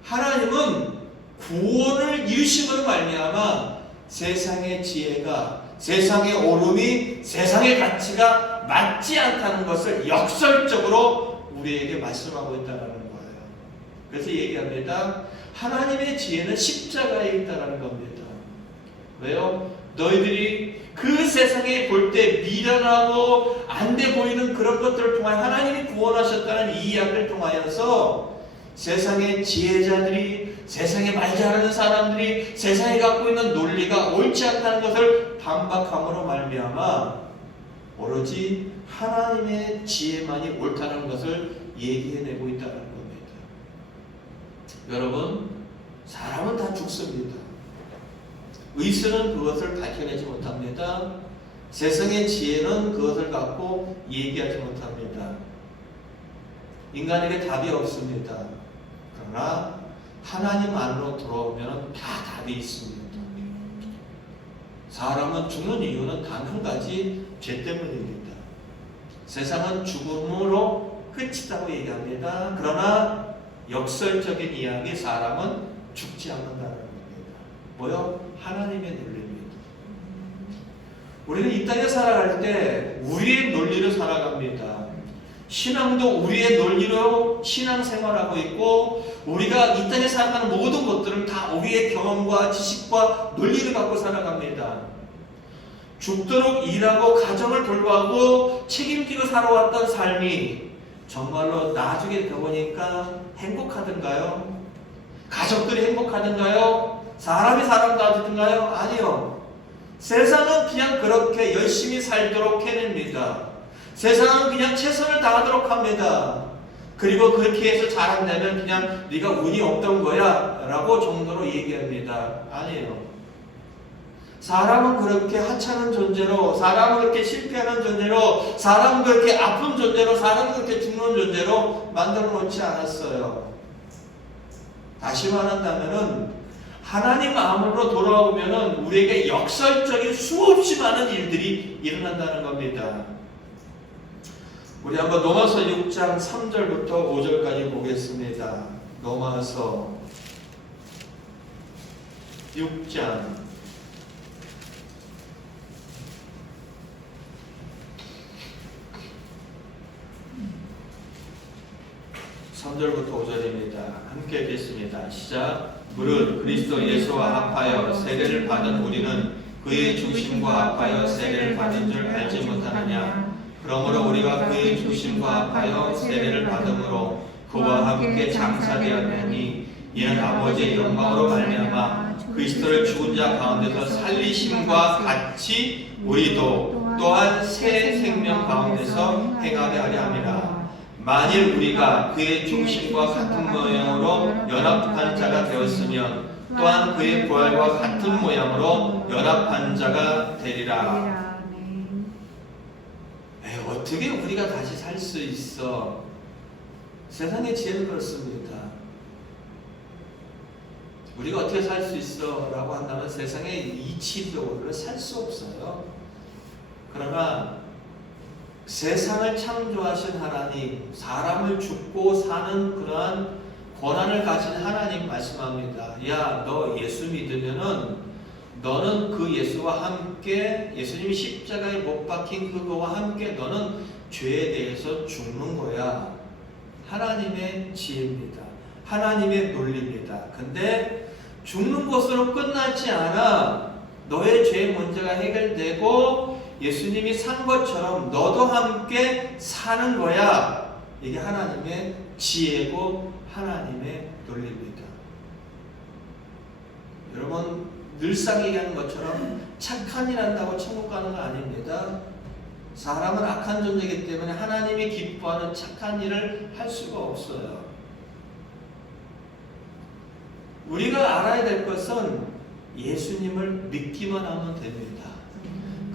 하나님은 구원을 이루심으로 말미암아 세상의 지혜가, 세상의 옳음이, 세상의 가치가 맞지 않다는 것을 역설적으로 우리에게 말씀하고 있다는 거예요. 그래서 얘기합니다. 하나님의 지혜는 십자가에 있다는 겁니다. 왜요? 너희들이 그 세상에 볼 때 미련하고 안 돼 보이는 그런 것들을 통하여 하나님이 구원하셨다는 이 이야기를 통하여서 세상의 지혜자들이, 세상에 말 잘하는 사람들이 세상에 갖고 있는 논리가 옳지 않다는 것을 반박함으로 말미암아 오로지 하나님의 지혜만이 옳다는 것을 얘기해내고 있다는 겁니다. 여러분, 사람은 다 죽습니다. 의술은 그것을 밝혀내지 못합니다. 세상의 지혜는 그것을 갖고 얘기하지 못합니다. 인간에게 답이 없습니다. 그러나 하나님 안으로 들어오면 다 답이 있습니다. 사람은 죽는 이유는 단 한 가지, 죄 때문입니다. 세상은 죽음으로 끝이라고 얘기합니다. 그러나 역설적인 이야기, 사람은 죽지 않는다는 겁니다. 뭐요? 하나님의 논리입니다. 우리는 이 땅에 살아갈 때 우리의 논리로 살아갑니다. 신앙도 우리의 논리로 신앙생활하고 있고, 우리가 이 땅에 살아가는 모든 것들은 다 우리의 경험과 지식과 논리를 갖고 살아갑니다. 죽도록 일하고 가정을 돌보고 책임지고 살아왔던 삶이 정말로 나중에 되보니까 행복하던가요? 가족들이 행복하던가요? 사람이 사람다워지던가요? 아니요. 세상은 그냥 그렇게 열심히 살도록 해냅니다. 세상은 그냥 최선을 다하도록 합니다. 그리고 그렇게 해서 잘한다면 그냥 네가 운이 없던 거야 라고 정도로 얘기합니다. 아니에요. 사람은 그렇게 하찮은 존재로, 사람은 그렇게 실패하는 존재로, 사람은 그렇게 아픈 존재로, 사람은 그렇게 죽는 존재로 만들어 놓지 않았어요. 다시 말한다면은 하나님 마음으로 돌아오면은 우리에게 역설적인 수없이 많은 일들이 일어난다는 겁니다. 우리 한번 로마서 6장 3절부터 5절까지 보겠습니다. 로마서 6장 3절부터 5절입니다. 함께 읽겠습니다. 시작. 무릇 그리스도 예수와 합하여 세례를 받은 우리는 그의 중심과 합하여 세례를 받은 줄 알지 못하느냐. 그러므로 우리가 그의 중심과 합하여 세례를 받음으로 그와 함께 장사되었나니 이는 아버지의 영광으로 말미암아 그리스도를 죽은 자 가운데서 살리심과 같이 우리도 또한 새 생명 가운데서 행하게 하려 함이라. 만일 우리가 그의 중심과 같은 모양으로 연합한 자가 되었으면 또한 그의 부활과 같은 모양으로 연합한 자가 되리라. 어떻게 우리가 다시 살 수 있어? 세상의 지혜는 그렇습니다. 우리가 어떻게 살 수 있어? 라고 한다면 세상에 이치적으로 살 수 없어요. 그러나 세상을 창조하신 하나님, 사람을 죽고 사는 그러한 권한을 가진 하나님 말씀합니다. 야, 너 예수 믿으면은 너는 그 예수와 함께, 예수님이 십자가에 못 박힌 그거와 함께 너는 죄에 대해서 죽는 거야. 하나님의 지혜입니다. 하나님의 논리입니다. 근데 죽는 것으로 끝나지 않아. 너의 죄 문제가 해결되고 예수님이 산 것처럼 너도 함께 사는 거야. 이게 하나님의 지혜고 하나님의 논리입니다. 여러분 늘상 얘기하는 것처럼 착한 일 한다고 천국 가는 거 아닙니다. 사람은 악한 존재이기 때문에 하나님이 기뻐하는 착한 일을 할 수가 없어요. 우리가 알아야 될 것은 예수님을 믿기만 하면 됩니다.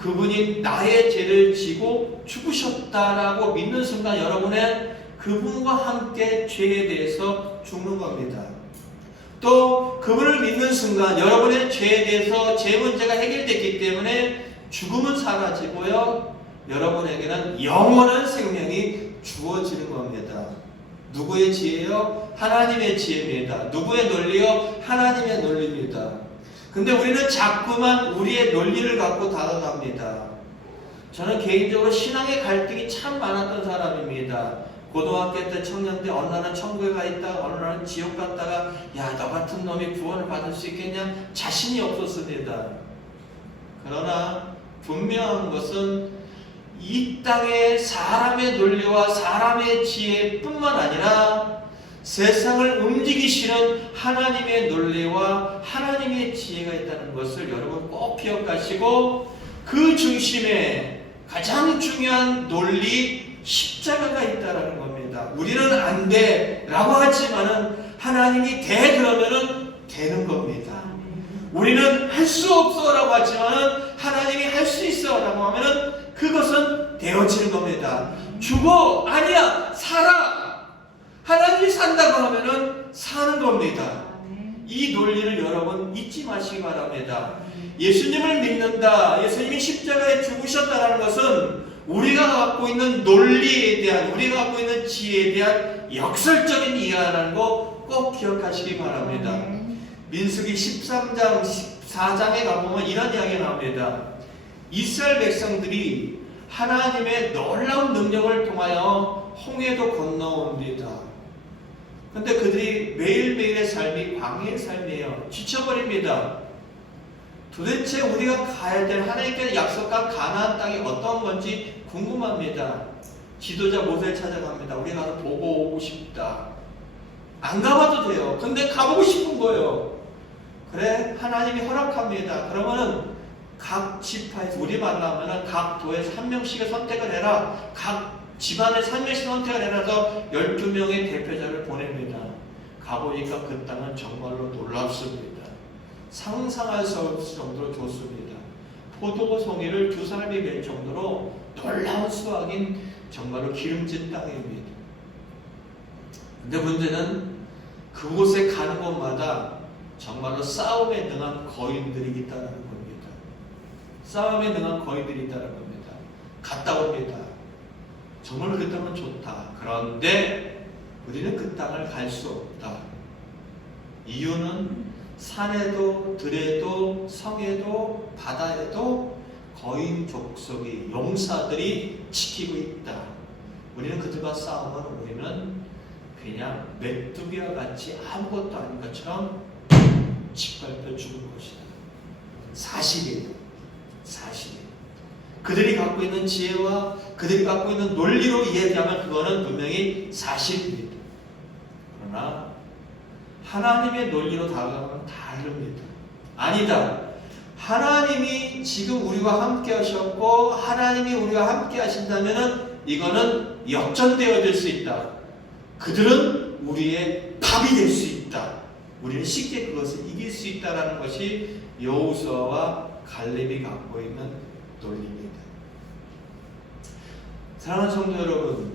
그분이 나의 죄를 지고 죽으셨다라고 믿는 순간 여러분은 그분과 함께 죄에 대해서 죽는 겁니다. 또 그분을 믿는 순간 여러분의 죄에 대해서 죄 문제가 해결됐기 때문에 죽음은 사라지고요. 여러분에게는 영원한 생명이 주어지는 겁니다. 누구의 지혜요? 하나님의 지혜입니다. 누구의 논리요? 하나님의 논리입니다. 근데 우리는 자꾸만 우리의 논리를 갖고 다가갑니다. 저는 개인적으로 신앙의 갈등이 참 많았던 사람입니다. 고등학교 때 청년 때 어느 날은 천국에 가 있다가 어느 날은 지옥 갔다가 야, 너 같은 놈이 구원을 받을 수 있겠냐? 자신이 없었습니다. 그러나 분명한 것은 이 땅의 사람의 논리와 사람의 지혜뿐만 아니라 세상을 움직이시는 하나님의 논리와 하나님의 지혜가 있다는 것을 여러분 꼭 기억하시고 그 중심에 가장 중요한 논리 십자가가 있다는 겁니다. 우리는 안 돼 라고 하지만은 하나님이 돼 그러면은 되는 겁니다. 우리는 할 수 없어 라고 하지만은 하나님이 할 수 있어 라고 하면은 그것은 되어지는 겁니다. 죽어 아니야 살아 하나님이 산다고 하면은 사는 겁니다. 이 논리를 여러분 잊지 마시기 바랍니다. 예수님을 믿는다, 예수님이 십자가에 죽으셨다는 것은 우리가 갖고 있는 논리에 대한, 우리가 갖고 있는 지혜에 대한 역설적인 이해라는 거 꼭 기억하시기 바랍니다. 민수기 13장 14장에 가보면 이런 이야기가 나옵니다. 이스라엘 백성들이 하나님의 놀라운 능력을 통하여 홍해도 건너옵니다. 근데 그들이 매일매일의 삶이 광야의 삶이에요. 지쳐버립니다. 도대체 우리가 가야 될 하나님께서 약속한 가나안 땅이 어떤 건지 궁금합니다. 지도자 모세를 찾아갑니다. 우리 가서 보고 오고 싶다. 안 가봐도 돼요. 근데 가보고 싶은 거예요. 그래, 하나님이 허락합니다. 그러면은 각 지파에서 우리 만나면은 각 도에서 한 명씩을 선택을 해라. 각 집안에서 한 명씩 선택을 해라서 12명의 대표자를 보냅니다. 가보니까 그 땅은 정말로 놀랍습니다. 상상할 수 없을 정도로 좋습니다. 포도 송이를 두 사람이 맬 정도로 놀라운 수확인 정말로 기름진 땅입니다. 근데 문제는 그곳에 가는 곳마다 정말로 싸움에 능한 거인들이 있다는 겁니다. 싸움에 능한 거인들이 있다는 겁니다. 갔다 옵니다. 정말 그 땅은 좋다. 그런데 우리는 그 땅을 갈 수 없다. 이유는 산에도 들에도 성에도 바다에도 거인 족속이 용사들이 지키고 있다. 우리는 그들과 싸우면 우리는 그냥 메뚜기와 같이 아무것도 아닌 것처럼 짓밟혀 죽을 것이다. 사실이에요. 사실이에요. 그들이 갖고 있는 지혜와 그들이 갖고 있는 논리로 이야기하면 그거는 분명히 사실입니다. 그러나 하나님의 논리로 다가가면 다릅니다. 아니다. 하나님이 지금 우리와 함께 하셨고 하나님이 우리와 함께 하신다면 이거는 역전되어질 수 있다. 그들은 우리의 밥이 될 수 있다. 우리는 쉽게 그것을 이길 수 있다는 것이 여호수아와 갈렙이 갖고 있는 논리입니다. 사랑하는 성도 여러분,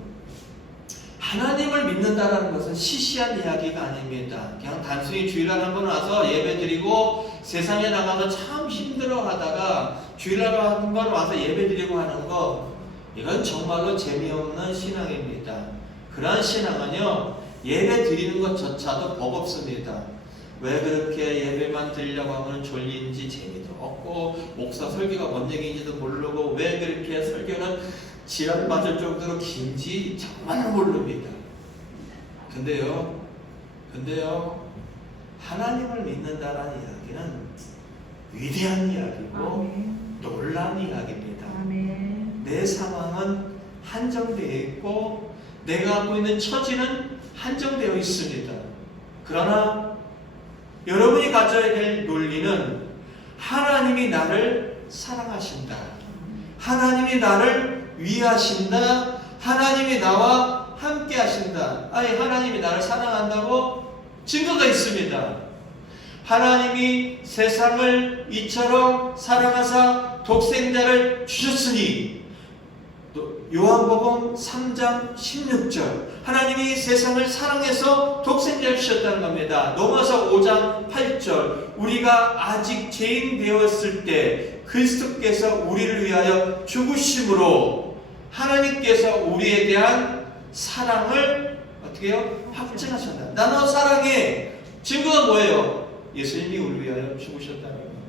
하나님을 믿는다는 것은 시시한 이야기가 아닙니다. 그냥 단순히 주일날 한 번 와서 예배드리고 세상에 나가서 참 힘들어하다가 주일날 한 번 와서 예배드리고 하는 거, 이건 정말로 재미없는 신앙입니다. 그러한 신앙은요, 예배 드리는 것조차도 버겁습니다. 왜 그렇게 예배만 드리려고 하면 졸린지 재미도 없고 목사 설교가 뭔 얘기인지도 모르고 왜 그렇게 설교는 지랄 맞을 정도로 긴지 정말 모릅니다. 근데요, 하나님을 믿는다라는 이야기는 위대한 이야기고 아멘. 놀라운 이야기입니다. 아멘. 내 상황은 한정되어 있고 내가 갖고 있는 처지는 한정되어 있습니다. 그러나 여러분이 가져야 될 논리는 하나님이 나를 사랑하신다. 하나님이 나를 위하신다. 하나님이 나와 함께 하신다. 아니, 하나님이 나를 사랑한다고 증거가 있습니다. 하나님이 세상을 이처럼 사랑하사 독생자를 주셨으니, 요한복음 3장 16절, 하나님이 세상을 사랑해서 독생자를 주셨다는 겁니다. 로마서 5장 8절, 우리가 아직 죄인 되었을 때 그리스도께서 우리를 위하여 죽으심으로 하나님께서 우리에 대한 사랑을 어떻게 해요? 확증하셨다. 나 너 사랑해. 증거가 뭐예요? 예수님이 우리를 위하여 죽으셨다는 겁니다.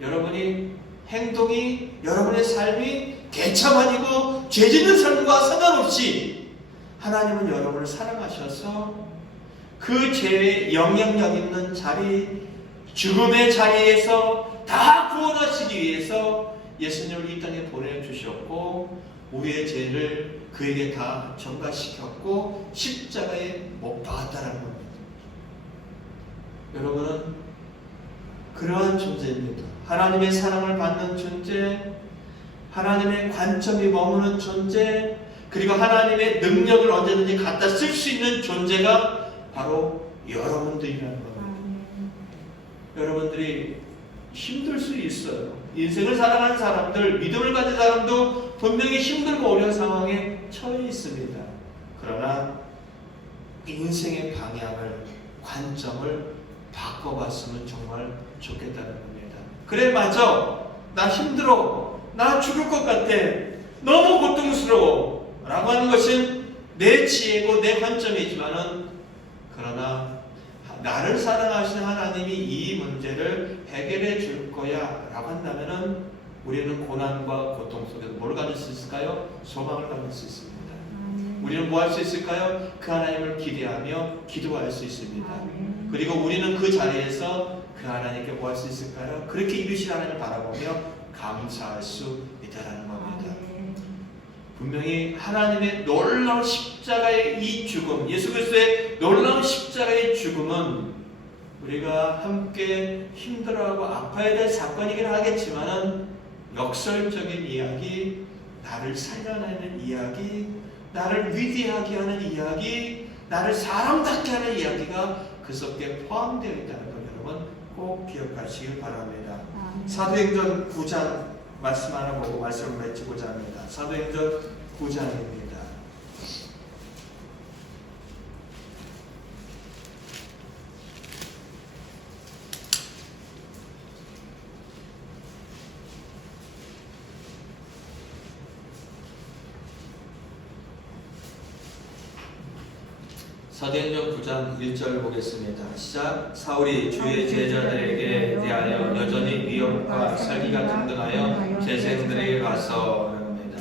여러분이 행동이, 여러분의 삶이 개차반이고 죄짓는 삶과 상관없이 하나님은 여러분을 사랑하셔서 그 죄의 영향력 있는 자리, 죽음의 자리에서 다 구원하시기 위해서 예수님을 이 땅에 보내주셨고 우리의 죄를 그에게 다 전가시켰고 십자가에 못 박았다는 겁니다. 여러분은 그러한 존재입니다. 하나님의 사랑을 받는 존재, 하나님의 관점이 머무는 존재, 그리고 하나님의 능력을 언제든지 갖다 쓸 수 있는 존재가 바로 여러분들이라는 겁니다. 여러분들이 힘들 수 있어요. 인생을 살아가는 사람들, 믿음을 가진 사람도 분명히 힘들고 어려운 상황에 처해 있습니다. 그러나 인생의 방향을, 관점을 바꿔봤으면 정말 좋겠다는 겁니다. 그래, 맞아. 나 힘들어. 나 죽을 것 같아. 너무 고통스러워. 라고 하는 것은 내 지혜고 내 관점이지만은, 그러나 나를 사랑하시는 하나님이 이 문제를 해결해 줄 거야 라고 한다면은 우리는 고난과 고통 속에서 뭘 가질 수 있을까요? 소망을 가질 수 있습니다. 우리는 뭐 할 수 있을까요? 그 하나님을 기대하며 기도할 수 있습니다. 그리고 우리는 그 자리에서 그 하나님께 뭐 할 수 있을까요? 그렇게 이루신 하나님을 바라보며 감사할 수 있다는 겁니다. 분명히 하나님의 놀라운 십자가의 이 죽음, 예수 그리스도의 놀라운 십자가의 죽음은 우리가 함께 힘들어하고 아파야 될 사건이긴 하겠지만은 역설적인 이야기, 나를 살려내는 이야기, 나를 위대하게 하는 이야기, 나를 사람답게 하는 이야기가 그 속에 포함되어 있다는 것 여러분 꼭 기억하시길 바랍니다. 사도행전 9장 말씀 하나 보고 말씀을 맺고자 합니다. 사도행전 9장입니다. 사도행전 9장 1절 보겠습니다. 시작. 사울이 주의 제자들에게 대하여 여전히 미혹과 살기가 등등하여 제생들에게 가서 합니다.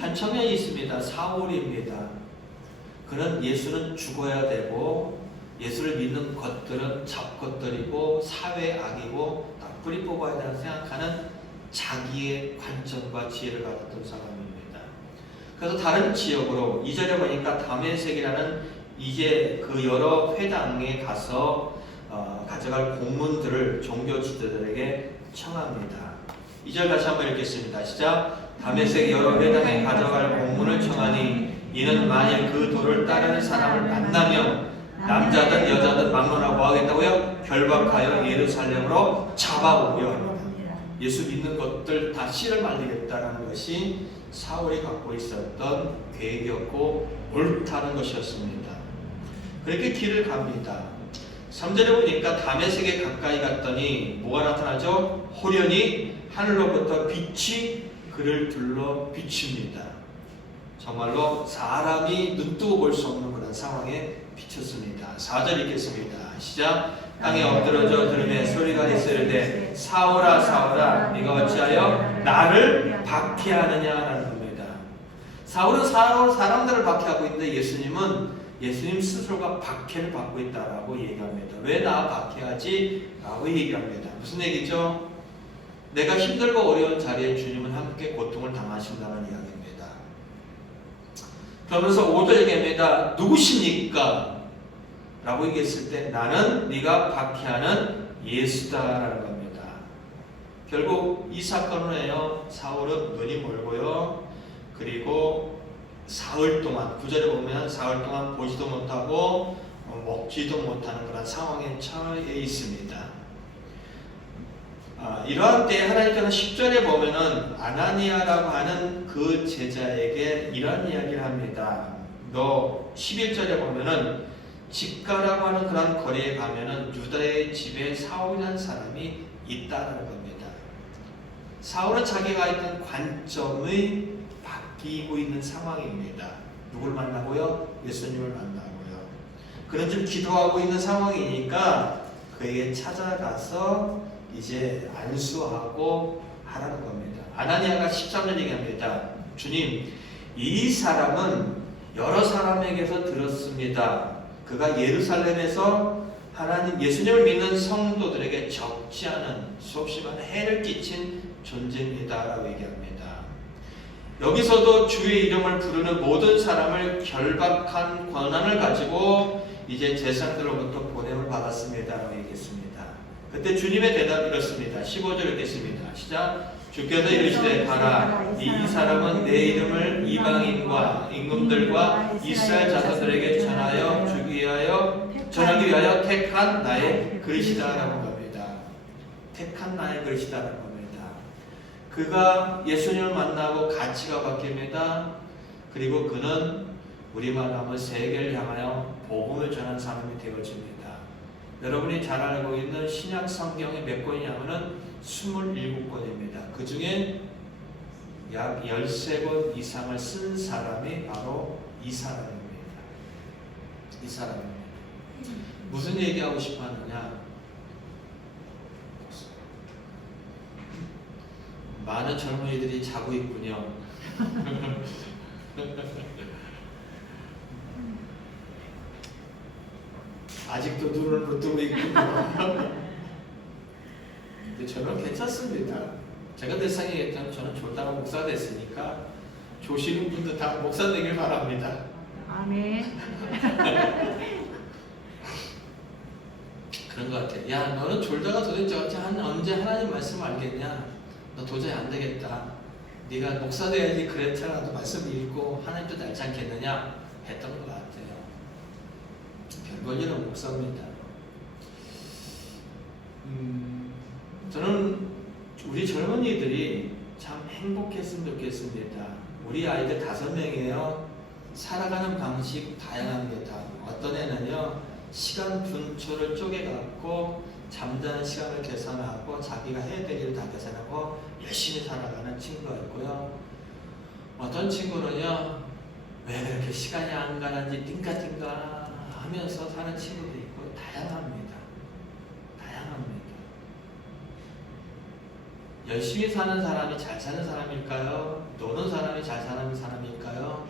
한 청년이 있습니다. 사울입니다. 그는 예수는 죽어야 되고 예수를 믿는 것들은 잡것들이고 사회 악이고 다 뿌리 뽑아야 된다고 생각하는 자기의 관점과 지혜를 가졌던 사람입니다. 그래서 다른 지역으로 2절에 보니까 다메섹이라는 이제 그 여러 회당에 가서 가져갈 공문들을 종교 지도자들에게 청합니다. 2절 다시 한번 읽겠습니다. 시작. 다메섹 여러 회당에 가져갈 공문을 청하니 이는 만일 그 도를 따르는 사람을 만나면 남자든 여자든 막론하고 하겠다고요? 결박하여 예루살렘으로 잡아오려 합니다. 예수 믿는 것들 다 씨를 말리겠다는 것이 사울이 갖고 있었던 계획이었고 옳다는 것이었습니다. 그렇게 길을 갑니다. 3절에 보니까 다메섹에 가까이 갔더니 뭐가 나타나죠? 호련히 하늘로부터 빛이 그를 둘러 비춥니다. 정말로 사람이 눈뜨고 볼 수 없는 그런 상황에 비쳤습니다. 4절 읽겠습니다. 시작. 땅에 엎드러져 들으며 소리가 있으되 사울아 사울아 네가 어찌하여 나를 박해하느냐라는 겁니다. 사울은 사람들을 박해하고 있는데 예수님 스스로가 박해를 받고 있다라고 얘기합니다. 왜 나 박해하지? 라고 얘기합니다. 무슨 얘기죠? 내가 힘들고 어려운 자리에 주님은 함께 고통을 당하신다는 이야기입니다. 그러면서 5절 얘기합니다. 누구십니까? 라고 얘기했을 때 나는 네가 박해하는 예수다라는 겁니다. 결국 이 사건은요, 사울은 눈이 멀고요, 그리고 사흘 동안, 9절에 보면 사흘 동안 보지도 못하고 먹지도 못하는 그런 상황에 처해 있습니다. 이러한 때 하나님께서는 10절에 보면은 아나니아라고 하는 그 제자에게 이런 이야기를 합니다. 너 11절에 보면은 집가라고 하는 그런 거리에 가면은 유다의 집에 사울이라는 사람이 있다는 겁니다. 사울은 자기가 있던 관점이 바뀌고 있는 상황입니다. 누굴 만나고요? 예수님을 만나고요. 그는 좀 기도하고 있는 상황이니까 그에게 찾아가서 이제 안수하고 하라는 겁니다. 아나니아가 13절 얘기합니다. 주님, 이 사람은 여러 사람에게서 들었습니다. 그가 예루살렘에서 하나님 예수님을 믿는 성도들에게 적지 않은 수없이 많은 해를 끼친 존재입니다. 라고 얘기합니다. 여기서도 주의 이름을 부르는 모든 사람을 결박한 권한을 가지고 이제 제사장들로부터 보냄을 받았습니다. 라고 얘기했습니다. 그때 주님의 대답이 이렇습니다. 15절 읽겠습니다. 시작. 주께서 이르시되 가라. 이 사람은 내 이름을 이방인과 임금들과 이스라엘 자손들에게 전하기 위하여 택한 나의 그릇이다라는 겁니다. 택한 나의 그릇이다라는 겁니다. 그가 예수님을 만나고 가치가 바뀝니다. 그리고 그는 우리만 하면 세계를 향하여 복음을 전하는 사람이 되어집니다. 여러분이 잘 알고 있는 신약 성경이 몇 권이냐면은 27권입니다. 그 중에 약 13권 이상을 쓴 사람이 바로 이 사람입니다. 이 사람입니다. 무슨 얘기하고 싶어 하느냐? 많은 젊은이들이 자고 있군요. 아직도 눈을 못 뜨고 있군요. 근데 저는 괜찮습니다. 제가 대상이 했다면 저는 졸다가 목사가 됐으니까 조시는 분도 다 목사 되길 바랍니다. 아멘. 그런 것 같아요. 야, 너는 졸다가 도대체 언제 하나님 말씀 알겠냐? 너 도저히 안 되겠다. 네가 목사 돼야지 그랬잖아도 말씀 읽고 하나님도 알지 않겠느냐? 했던 것 같아요. 별볼일은 목사입니다. 저는 우리 젊은이들이 참 행복했으면 좋겠습니다. 우리 아이들 5명이에요. 살아가는 방식 다양합니다. 어떤 애는요, 시간 분초를 쪼개갖고 잠자는 시간을 계산하고 자기가 해야 될 일을 다 계산하고 열심히 살아가는 친구가 있고요. 어떤 친구는요, 왜 그렇게 시간이 안 가는지 띵까띵까 하면서 사는 친구도 있고 다양합니다. 다양합니다. 열심히 사는 사람이 잘 사는 사람일까요? 노는 사람이 잘 사는 사람일까요?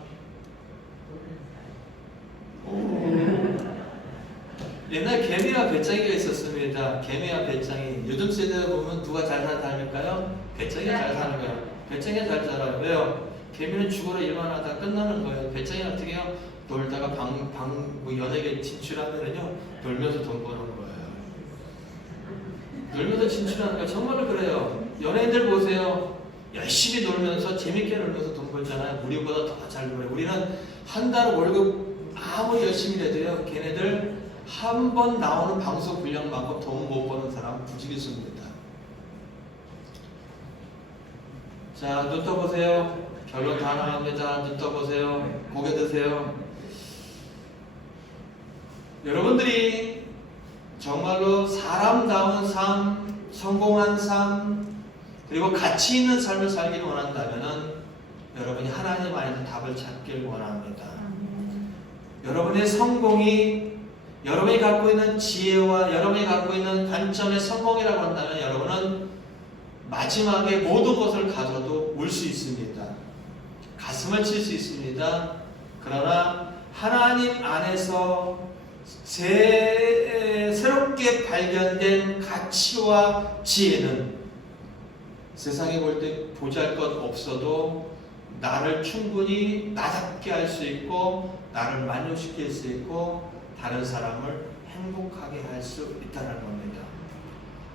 옛날 개미와 배짱이가 있었습니다. 개미와 배짱이. 요즘 세대에 보면 누가 잘 사는 사람일까요? 배짱이가 잘 사는 거예요. 배짱이가 잘 살아요. 왜요? 개미는 죽으러 일만 하다 끝나는 거예요. 배짱이는 어떻게 해요? 놀다가 연예계 진출하면은요, 놀면서 돈 버는 거예요. 놀면서 진출하는 거예요. 정말로 그래요. 연예인들 보세요. 열심히 놀면서, 재밌게 놀면서 돈 벌잖아요. 우리보다 더 잘 놀아요. 우리는 한 달 월급 아무리 열심히 해도요, 걔네들 한 번 나오는 방송 분량만큼 돈 못 버는 사람 부지기수입니다. 자, 눈 떠보세요. 결론 다 나옵니다. 눈 떠보세요. 고개 드세요. 여러분들이 정말로 사람다운 삶, 성공한 삶, 그리고 가치 있는 삶을 살기를 원한다면 여러분이 하나님 안에서 답을 찾길 원합니다. 여러분의 성공이 여러분이 갖고 있는 지혜와 여러분이 갖고 있는 관점의 성공이라고 한다면 여러분은 마지막에 모든 것을 가져도 울 수 있습니다. 가슴을 칠 수 있습니다. 그러나 하나님 안에서 새롭게 발견된 가치와 지혜는 세상에 볼 때 보잘것 없어도 나를 충분히 나답게 할 수 있고 나를 만족시킬 수 있고 다른 사람을 행복하게 할 수 있다는 겁니다.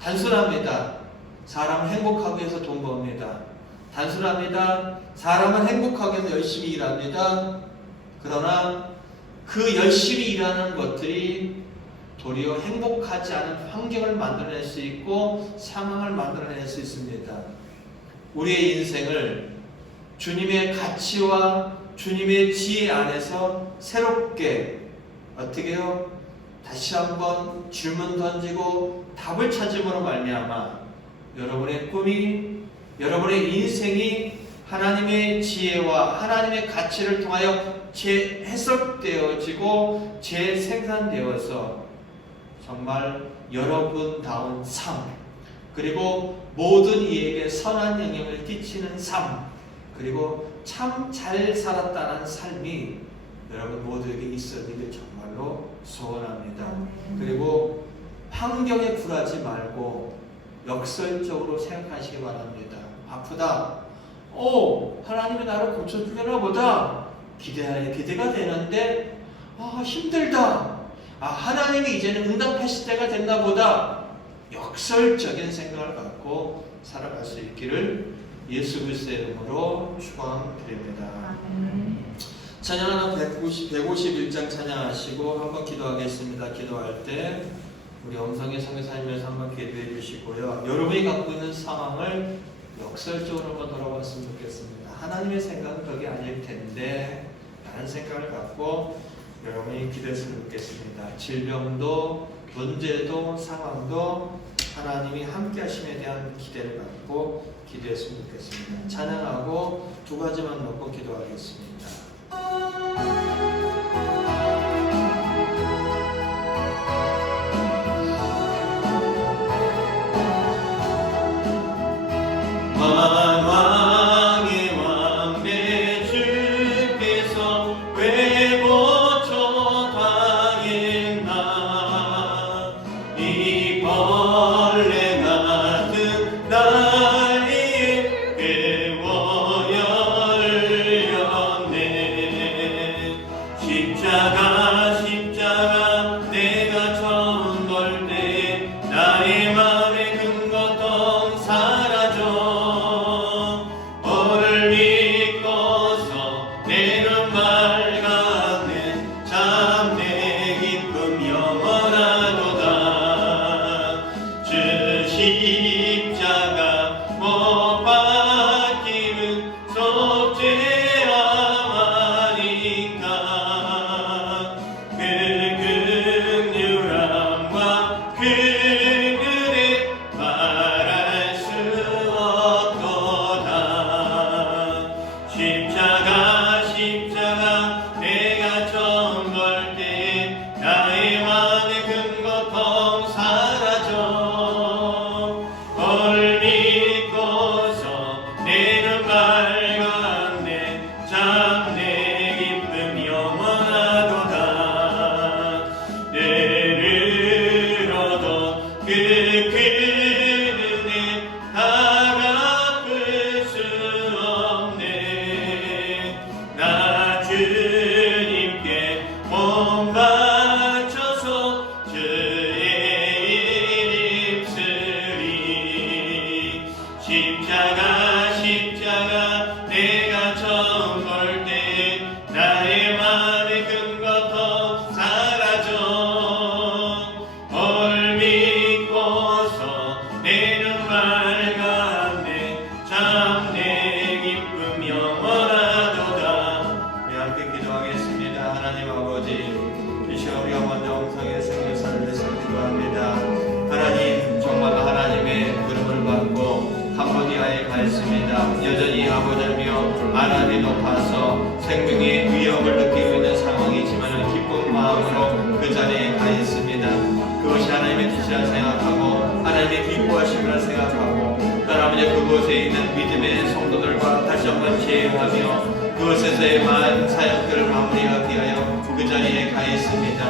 단순합니다. 사람을 행복하기 위해서 돈 법니다. 단순합니다. 사람은 행복하기 위해서 열심히 일합니다. 그러나 그 열심히 일하는 것들이 도리어 행복하지 않은 환경을 만들어낼 수 있고 상황을 만들어낼 수 있습니다. 우리의 인생을 주님의 가치와 주님의 지혜 안에서 새롭게 어떻게 해요? 다시 한번 질문 던지고 답을 찾음으로 말미암아 여러분의 꿈이, 여러분의 인생이 하나님의 지혜와 하나님의 가치를 통하여 재해석되어지고 재생산되어서 정말 여러분다운 삶, 그리고 모든 이에게 선한 영향을 끼치는 삶, 그리고 참 잘 살았다는 삶이 여러분 모두에게 있어지길 정말로 소원합니다. 그리고 환경에 굴하지 말고 역설적으로 생각하시기 바랍니다. 아프다. 하나님이 나를 고쳐주려나 보다. 기대가 되는데 힘들다. 하나님이 이제는 응답하실 때가 됐나 보다. 역설적인 생각을 갖고 살아갈 수 있기를 예수 그리스도의 이름으로 축원드립니다. 찬양하는 151장 찬양하시고 한번 기도하겠습니다. 기도할 때 우리 엄성의 성교사님께서 한번 기도해 주시고요. 여러분이 갖고 있는 상황을 역설적으로 한번 돌아봤으면 좋겠습니다. 하나님의 생각은 그게 아닐 텐데 라는 생각을 갖고 여러분이 기도했으면 좋겠습니다. 질병도 문제도 상황도 하나님이 함께 하심에 대한 기대를 갖고 기도했으면 좋겠습니다. 찬양하고 두 가지만 놓고 기도하겠습니다. 만왕의 왕 내 주께서 왜 고쳐 당했나 이 벌레 같은 날 위에 깨워 열렸네. 십자가 내가 처음 볼 때 나의 맘에 큰 고통 사라져. 너를 믿고서 내 눈 밝았네. 참 내 기쁨 영원하도다. 주 십자가 못 박히는 속죄함하니까 그 긍휼함과 그 은혜 말할 수 없도다. 십자가 내가 처음 볼 때 나의 맘에 큰 고통 사라져. 널 믿고서 내 눈 밝았네. 참 내 기쁨 영원하도다. 내를 얻어 그 은혜 다 갚을 수 없네. 나 주님께 몸 바쳐서 주의 일 입으리. 십자가 내가 처음 볼 때 나의 맘에 큰 고통 사라져. 널 믿고서 내 눈 밝았네. 참 내 기쁨 영원하도다. 우리 함께 기도하겠습니다. 하나님 아버지, 이 시간 우리가 먼저 엄성의 생명사를 위해서 기도합니다. 하나님, 정말로 하나님의 부름을 받고 캄보디아에 가 있습니다. 여전히 아버지며 아랍이 높아서 생명의 위협을 느끼고 있는 상황이지만 기쁜 마음으로 그 자리에 가 있습니다. 그것이 하나님의 뜻이라 생각하고 하나님의 기뻐하심이라 생각하고 또 아버지 그곳에 있는 믿음의 성도들과 다시 한번 제휴하며 그곳에서의 많은 사역들을 마무리하기 위하여 그 자리에 가 있습니다.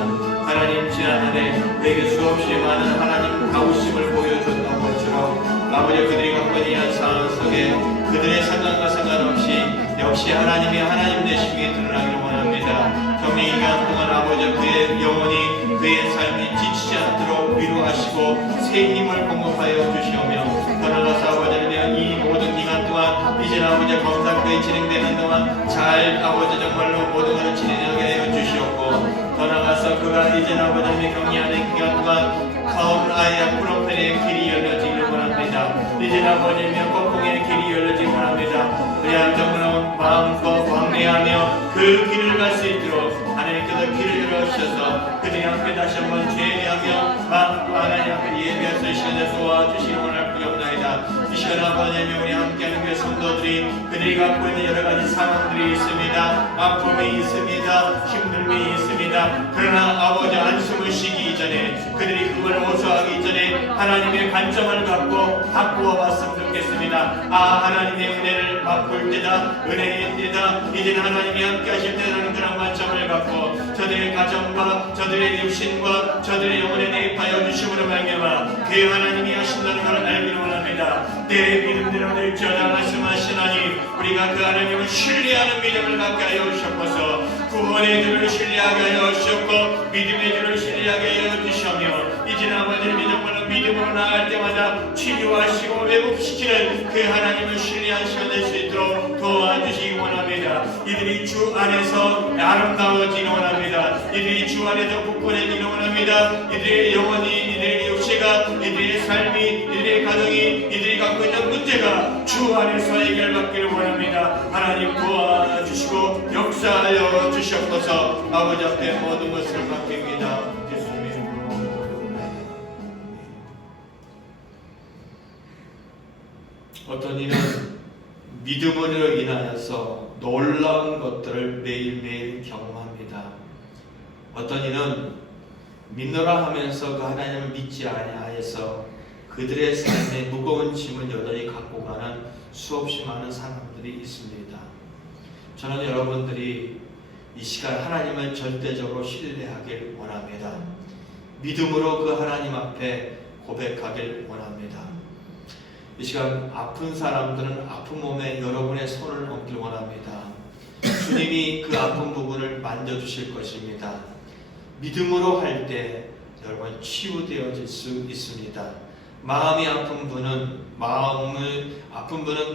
하나님 지난날에 내게 수없이 많은 하나님 가우심을 보여줬던 것처럼 아버지 그들이 갖고 있는 상황 속에 그들의 상관과 상관없이 역시 하나님이 하나님 되심이 드러나기를 원합니다. 경리 기간 동안 아버지 그의 영혼이 그의 삶이 지치지 않도록 위로하시고 새 힘을 공급하여 주시오며 더 나아가서 아버지는 이 모든 기간 동안 이제 아버지 검사회 진행되는 동안 잘 아버지 정말로 모든 것을 진행하게 하여 주시옵고 더 나아가서 그가 이제 아버지의 격리하는 기간 동안 가온 아이야 프로펠의 길이 열려지기를 원합니다. 이제 아버지며 꼭공의 길이 열려지기를 원합니다. 우리 정말로 마음껏 광대하며 그 길을 갈 수 있도록 하나님께서 길을 열어주셔서 그들이 앞에 다시 한번 죄하며 마음과 하나님 앞에 예배해서 이 시간에 도와주시기 원할 뿐이옵나이다. 이 시간 아버지며 우리 함께하는 그 성도들이 그들이 갖고 있는 여러 가지 상황들이 있습니다. 아픔이 있습니다. 힘듦이 있습니다. 그러나 아버지 안숨을 쉬기 이전에 그들이 그걸 호소하기 전에 하나님의 관점을 갖고 바꾸어 봤으면 좋겠습니다. 하나님의 은혜를 맛볼 때다. 은혜의 때다. 이제는 하나님이 함께 하실 때라는 그런 관점을 갖고 저들의 가정과 저들의 육신과 저들의 영혼에 대입하여 주심으로 말미암아 그 하나님이 하신다는 걸 알기를 원합니다. 내 믿음대로 될지어다 말씀하시나니 우리가 그 하나님을 신뢰하는 믿음을 갖게 하여 주셨고서 구원의 주를 신뢰하게 하여 주셨고 믿음의 주를 신뢰하게 하여 주시며 이제는 아버지의 믿음으로 믿음으로 나아갈 때마다 치유하시고 회복시키는 그 하나님을 신뢰한 시간 될 수 있도록 도와주시기 원합니다. 이들이 주 안에서 아름다워지기 원합니다. 이들이 주 안에서 굳건해지기 원합니다. 이들의 영혼이 이들의 육체가 이들의 삶이 이들의 가정이 이들이 갖고 있는 문제가 주 안에서 해결받기를 원합니다. 하나님 도와주시고 역사하여 주시옵소서. 아버지 앞에 모든 것을 맡깁니다. 어떤 이는 믿음으로 인하여서 놀라운 것들을 매일매일 경험합니다. 어떤 이는 믿노라 하면서 그 하나님을 믿지 아니하여서 그들의 삶에 무거운 짐을 여전히 갖고 가는 수없이 많은 사람들이 있습니다. 저는 여러분들이 이 시간 하나님을 절대적으로 신뢰하길 원합니다. 믿음으로 그 하나님 앞에 고백하길 원합니다. 이 시간 아픈 사람들은 아픈 몸에 여러분의 손을 얹길 원합니다. 주님이 그 아픈 부분을 만져주실 것입니다. 믿음으로 할 때 여러분 치유되어질 수 있습니다. 마음이 아픈 분은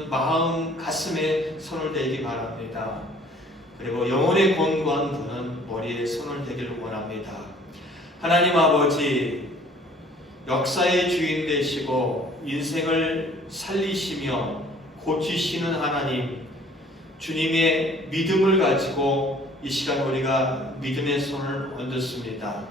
마음 가슴에 손을 대기 바랍니다. 그리고 영혼의 곤고한 분은 머리에 손을 대기를 원합니다. 하나님 아버지 역사의 주인 되시고 인생을 살리시며 고치시는 하나님, 주님의 믿음을 가지고 이 시간 우리가 믿음의 손을 얹었습니다.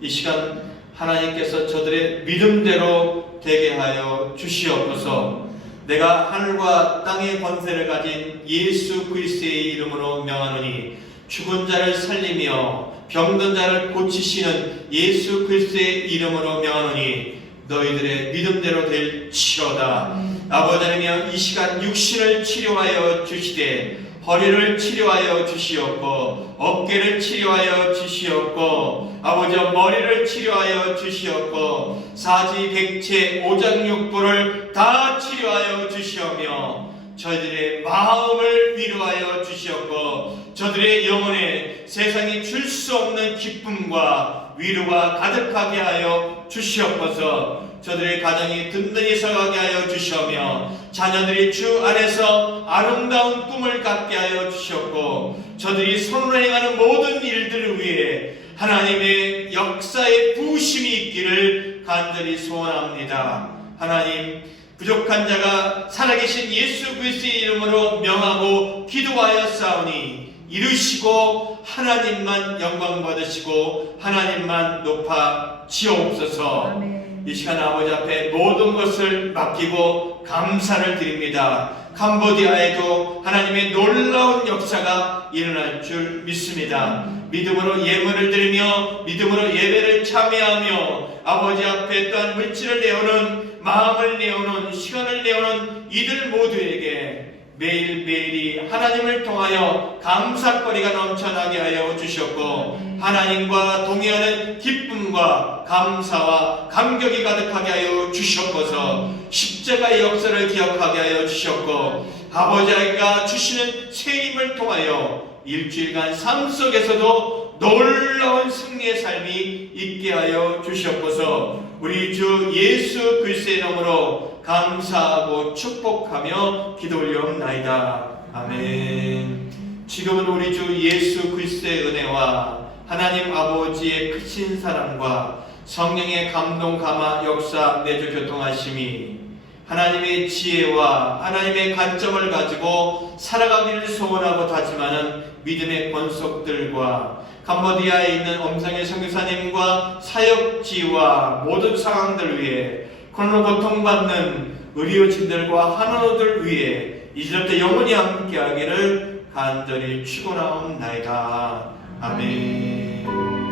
이 시간 하나님께서 저들의 믿음대로 되게 하여 주시옵소서. 내가 하늘과 땅의 권세를 가진 예수 그리스도의 이름으로 명하노니 죽은 자를 살리며 병든 자를 고치시는 예수 그리스도의 이름으로 명하노니 너희들의 믿음대로 될지어다. 아버지 하나님, 이 시간 육신을 치료하여 주시되 허리를 치료하여 주시옵고 어깨를 치료하여 주시옵고 아버지 머리를 치료하여 주시옵고 사지백체 오장육부를 다 치료하여 주시오며 저희들의 마음을 위로하여 주시옵고 저들의 영혼에 세상이 줄 수 없는 기쁨과 위로가 가득하게 하여 주시옵소서. 저들의 가정이 든든히 서가게 하여 주시오며 자녀들이 주 안에서 아름다운 꿈을 갖게 하여 주시옵고 저들이 손으로 행하는 모든 일들을 위해 하나님의 역사의 부으심이 있기를 간절히 소원합니다. 하나님, 부족한 자가 살아계신 예수 그리스도의 이름으로 명하고 기도하였사오니 이루시고 하나님만 영광 받으시고 하나님만 높아지옵소서. 이 시간 아버지 앞에 모든 것을 맡기고 감사를 드립니다. 캄보디아에도 하나님의 놀라운 역사가 일어날 줄 믿습니다. 믿음으로 예물을 드리며 믿음으로 예배를 참여하며 아버지 앞에 또한 물질을 내오는 마음을 내오는 시간을 내오는 이들 모두에게 매일매일이 하나님을 통하여 감사거리가 넘쳐나게 하여 주셨고 하나님과 동의하는 기쁨과 감사와 감격이 가득하게 하여 주셨고서 십자가의 역사를 기억하게 하여 주셨고 아버지가 주시는 새 힘을 통하여 일주일간 삶 속에서도 놀라운 승리의 삶이 있게 하여 주셨고서 우리 주 예수 그리스도의 이름으로 감사하고 축복하며 기도 올려옵나이다. 아멘. 지금은 우리 주 예수 그리스도의 은혜와 하나님 아버지의 크신 사랑과 성령의 감동 감화 역사 내주 교통하심이 하나님의 지혜와 하나님의 관점을 가지고 살아가기를 소원하고 다짐하는 믿음의 권속들과 캄보디아에 있는 엄상의 선교사님과 사역지와 모든 상황들 위해 코로나 고통받는 의료진들과 한원호들 위해 이제부터 영원히 함께하기를 간절히 축원하옵나이다. 아멘.